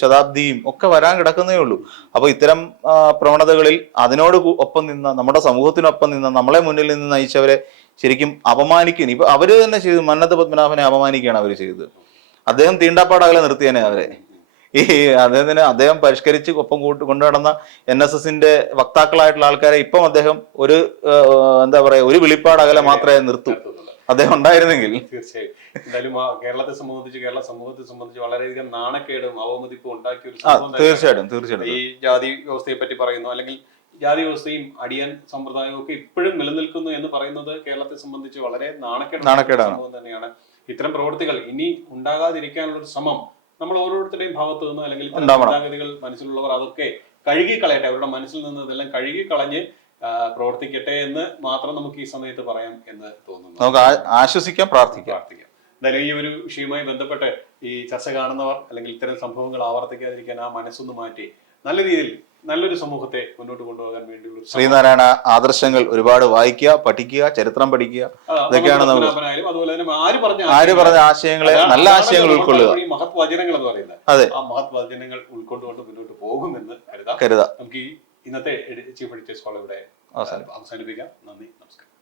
ശതാബ്ദിയും ഒക്കെ വരാൻ കിടക്കുന്നേ ഉള്ളൂ. അപ്പൊ ഇത്തരം പ്രവണതകളിൽ അതിനോട് ഒപ്പം നിന്ന, നമ്മുടെ സമൂഹത്തിനൊപ്പം നിന്ന, നമ്മളെ മുന്നിൽ നിന്ന് നയിച്ചവരെ ശരിക്കും അപമാനിക്കുന്നു. ഇപ്പൊ അവര് തന്നെ ചെയ്തു, മന്നത്ത് പത്മനാഭനെ അപമാനിക്കുകയാണ് അവർ ചെയ്തത്. അദ്ദേഹം തീണ്ടാപ്പാടകലെ നിർത്തിയേനെ അവരെ. അദ്ദേഹം പരിഷ്കരിച്ച് ഒപ്പം കൊണ്ടു നടന്ന NSSന്റെ വക്താക്കളായിട്ടുള്ള ആൾക്കാരെ ഇപ്പം അദ്ദേഹം ഒരു എന്താ പറയാ ഒരു വിളിപ്പാടകലെ മാത്രമേ നിർത്തൂ. അദ്ദേഹം ഉണ്ടായിരുന്നെങ്കിൽ തീർച്ചയായും എന്തായാലും കേരള സമൂഹത്തെ സംബന്ധിച്ച് വളരെയധികം നാണക്കേടും അവമതിപ്പും ഉണ്ടാക്കിയ ഒരു തീർച്ചയായിട്ടും ഈ ജാതി വ്യവസ്ഥയെ പറ്റി പറയുന്നു, അല്ലെങ്കിൽ ജാതി വ്യവസ്ഥയും അടിയാൻ സമ്പ്രദായവും ഒക്കെ ഇപ്പോഴും നിലനിൽക്കുന്നു എന്ന് പറയുന്നത് കേരളത്തെ സംബന്ധിച്ച് വളരെ നാണക്കേടാണ് സംഭവം തന്നെയാണ്. ഇത്തരം പ്രവൃത്തികൾ ഇനി ഉണ്ടാകാതിരിക്കാനുള്ള ഒരു ശ്രമം നമ്മൾ ഓരോരുത്തരുടെയും ഭാഗത്ത് നിന്ന്, അല്ലെങ്കിൽ ചിന്താഗതികൾ മനസ്സിലുള്ളവർ അതൊക്കെ കഴുകിക്കളയട്ടെ, അവരുടെ മനസ്സിൽ നിന്ന് ഇതെല്ലാം കഴുകിക്കളഞ്ഞ് പ്രവർത്തിക്കട്ടെ എന്ന് മാത്രം നമുക്ക് ഈ സമയത്ത് പറയാം എന്ന് തോന്നുന്നു. നമുക്ക് ആശ്വസിക്കാം, പ്രാർത്ഥിക്കാം. എന്തായാലും ഈ ഒരു വിഷയവുമായി ബന്ധപ്പെട്ട് ഈ ചർച്ച കാണുന്നവർ അല്ലെങ്കിൽ ഇത്തരം സംഭവങ്ങൾ ആവർത്തിക്കാതിരിക്കാൻ ആ മനസ്സൊന്ന് മാറ്റി നല്ല രീതിയിൽ നല്ലൊരു സമൂഹത്തെ മുന്നോട്ട് കൊണ്ടുപോകാൻ വേണ്ടിയുള്ള ശ്രീനാരായണ ആദർശങ്ങൾ ഒരുപാട് വായിക്കുക, പഠിക്കുക, ചരിത്രം പഠിക്കുക. ഇതൊക്കെയാണ് നമ്മൾ അതുപോലെ തന്നെ ആര് പറഞ്ഞ ആശയങ്ങളെ, നല്ല ആശയങ്ങൾ ഉൾക്കൊള്ളുക. മഹത് വചനങ്ങൾ എന്ന് പറയുന്നത്, അതെ, ആ മഹത് വചനങ്ങൾ ഉൾക്കൊണ്ടുകൊണ്ട് മുന്നോട്ട് പോകുമെന്ന് കരുതാം. നമുക്ക് ഈ ഇന്നത്തെ ചീഫ് എഡിറ്റേഴ്സ് കോൾ ഇവിടെ അവസാനിപ്പിക്കാം. നന്ദി, നമസ്കാരം.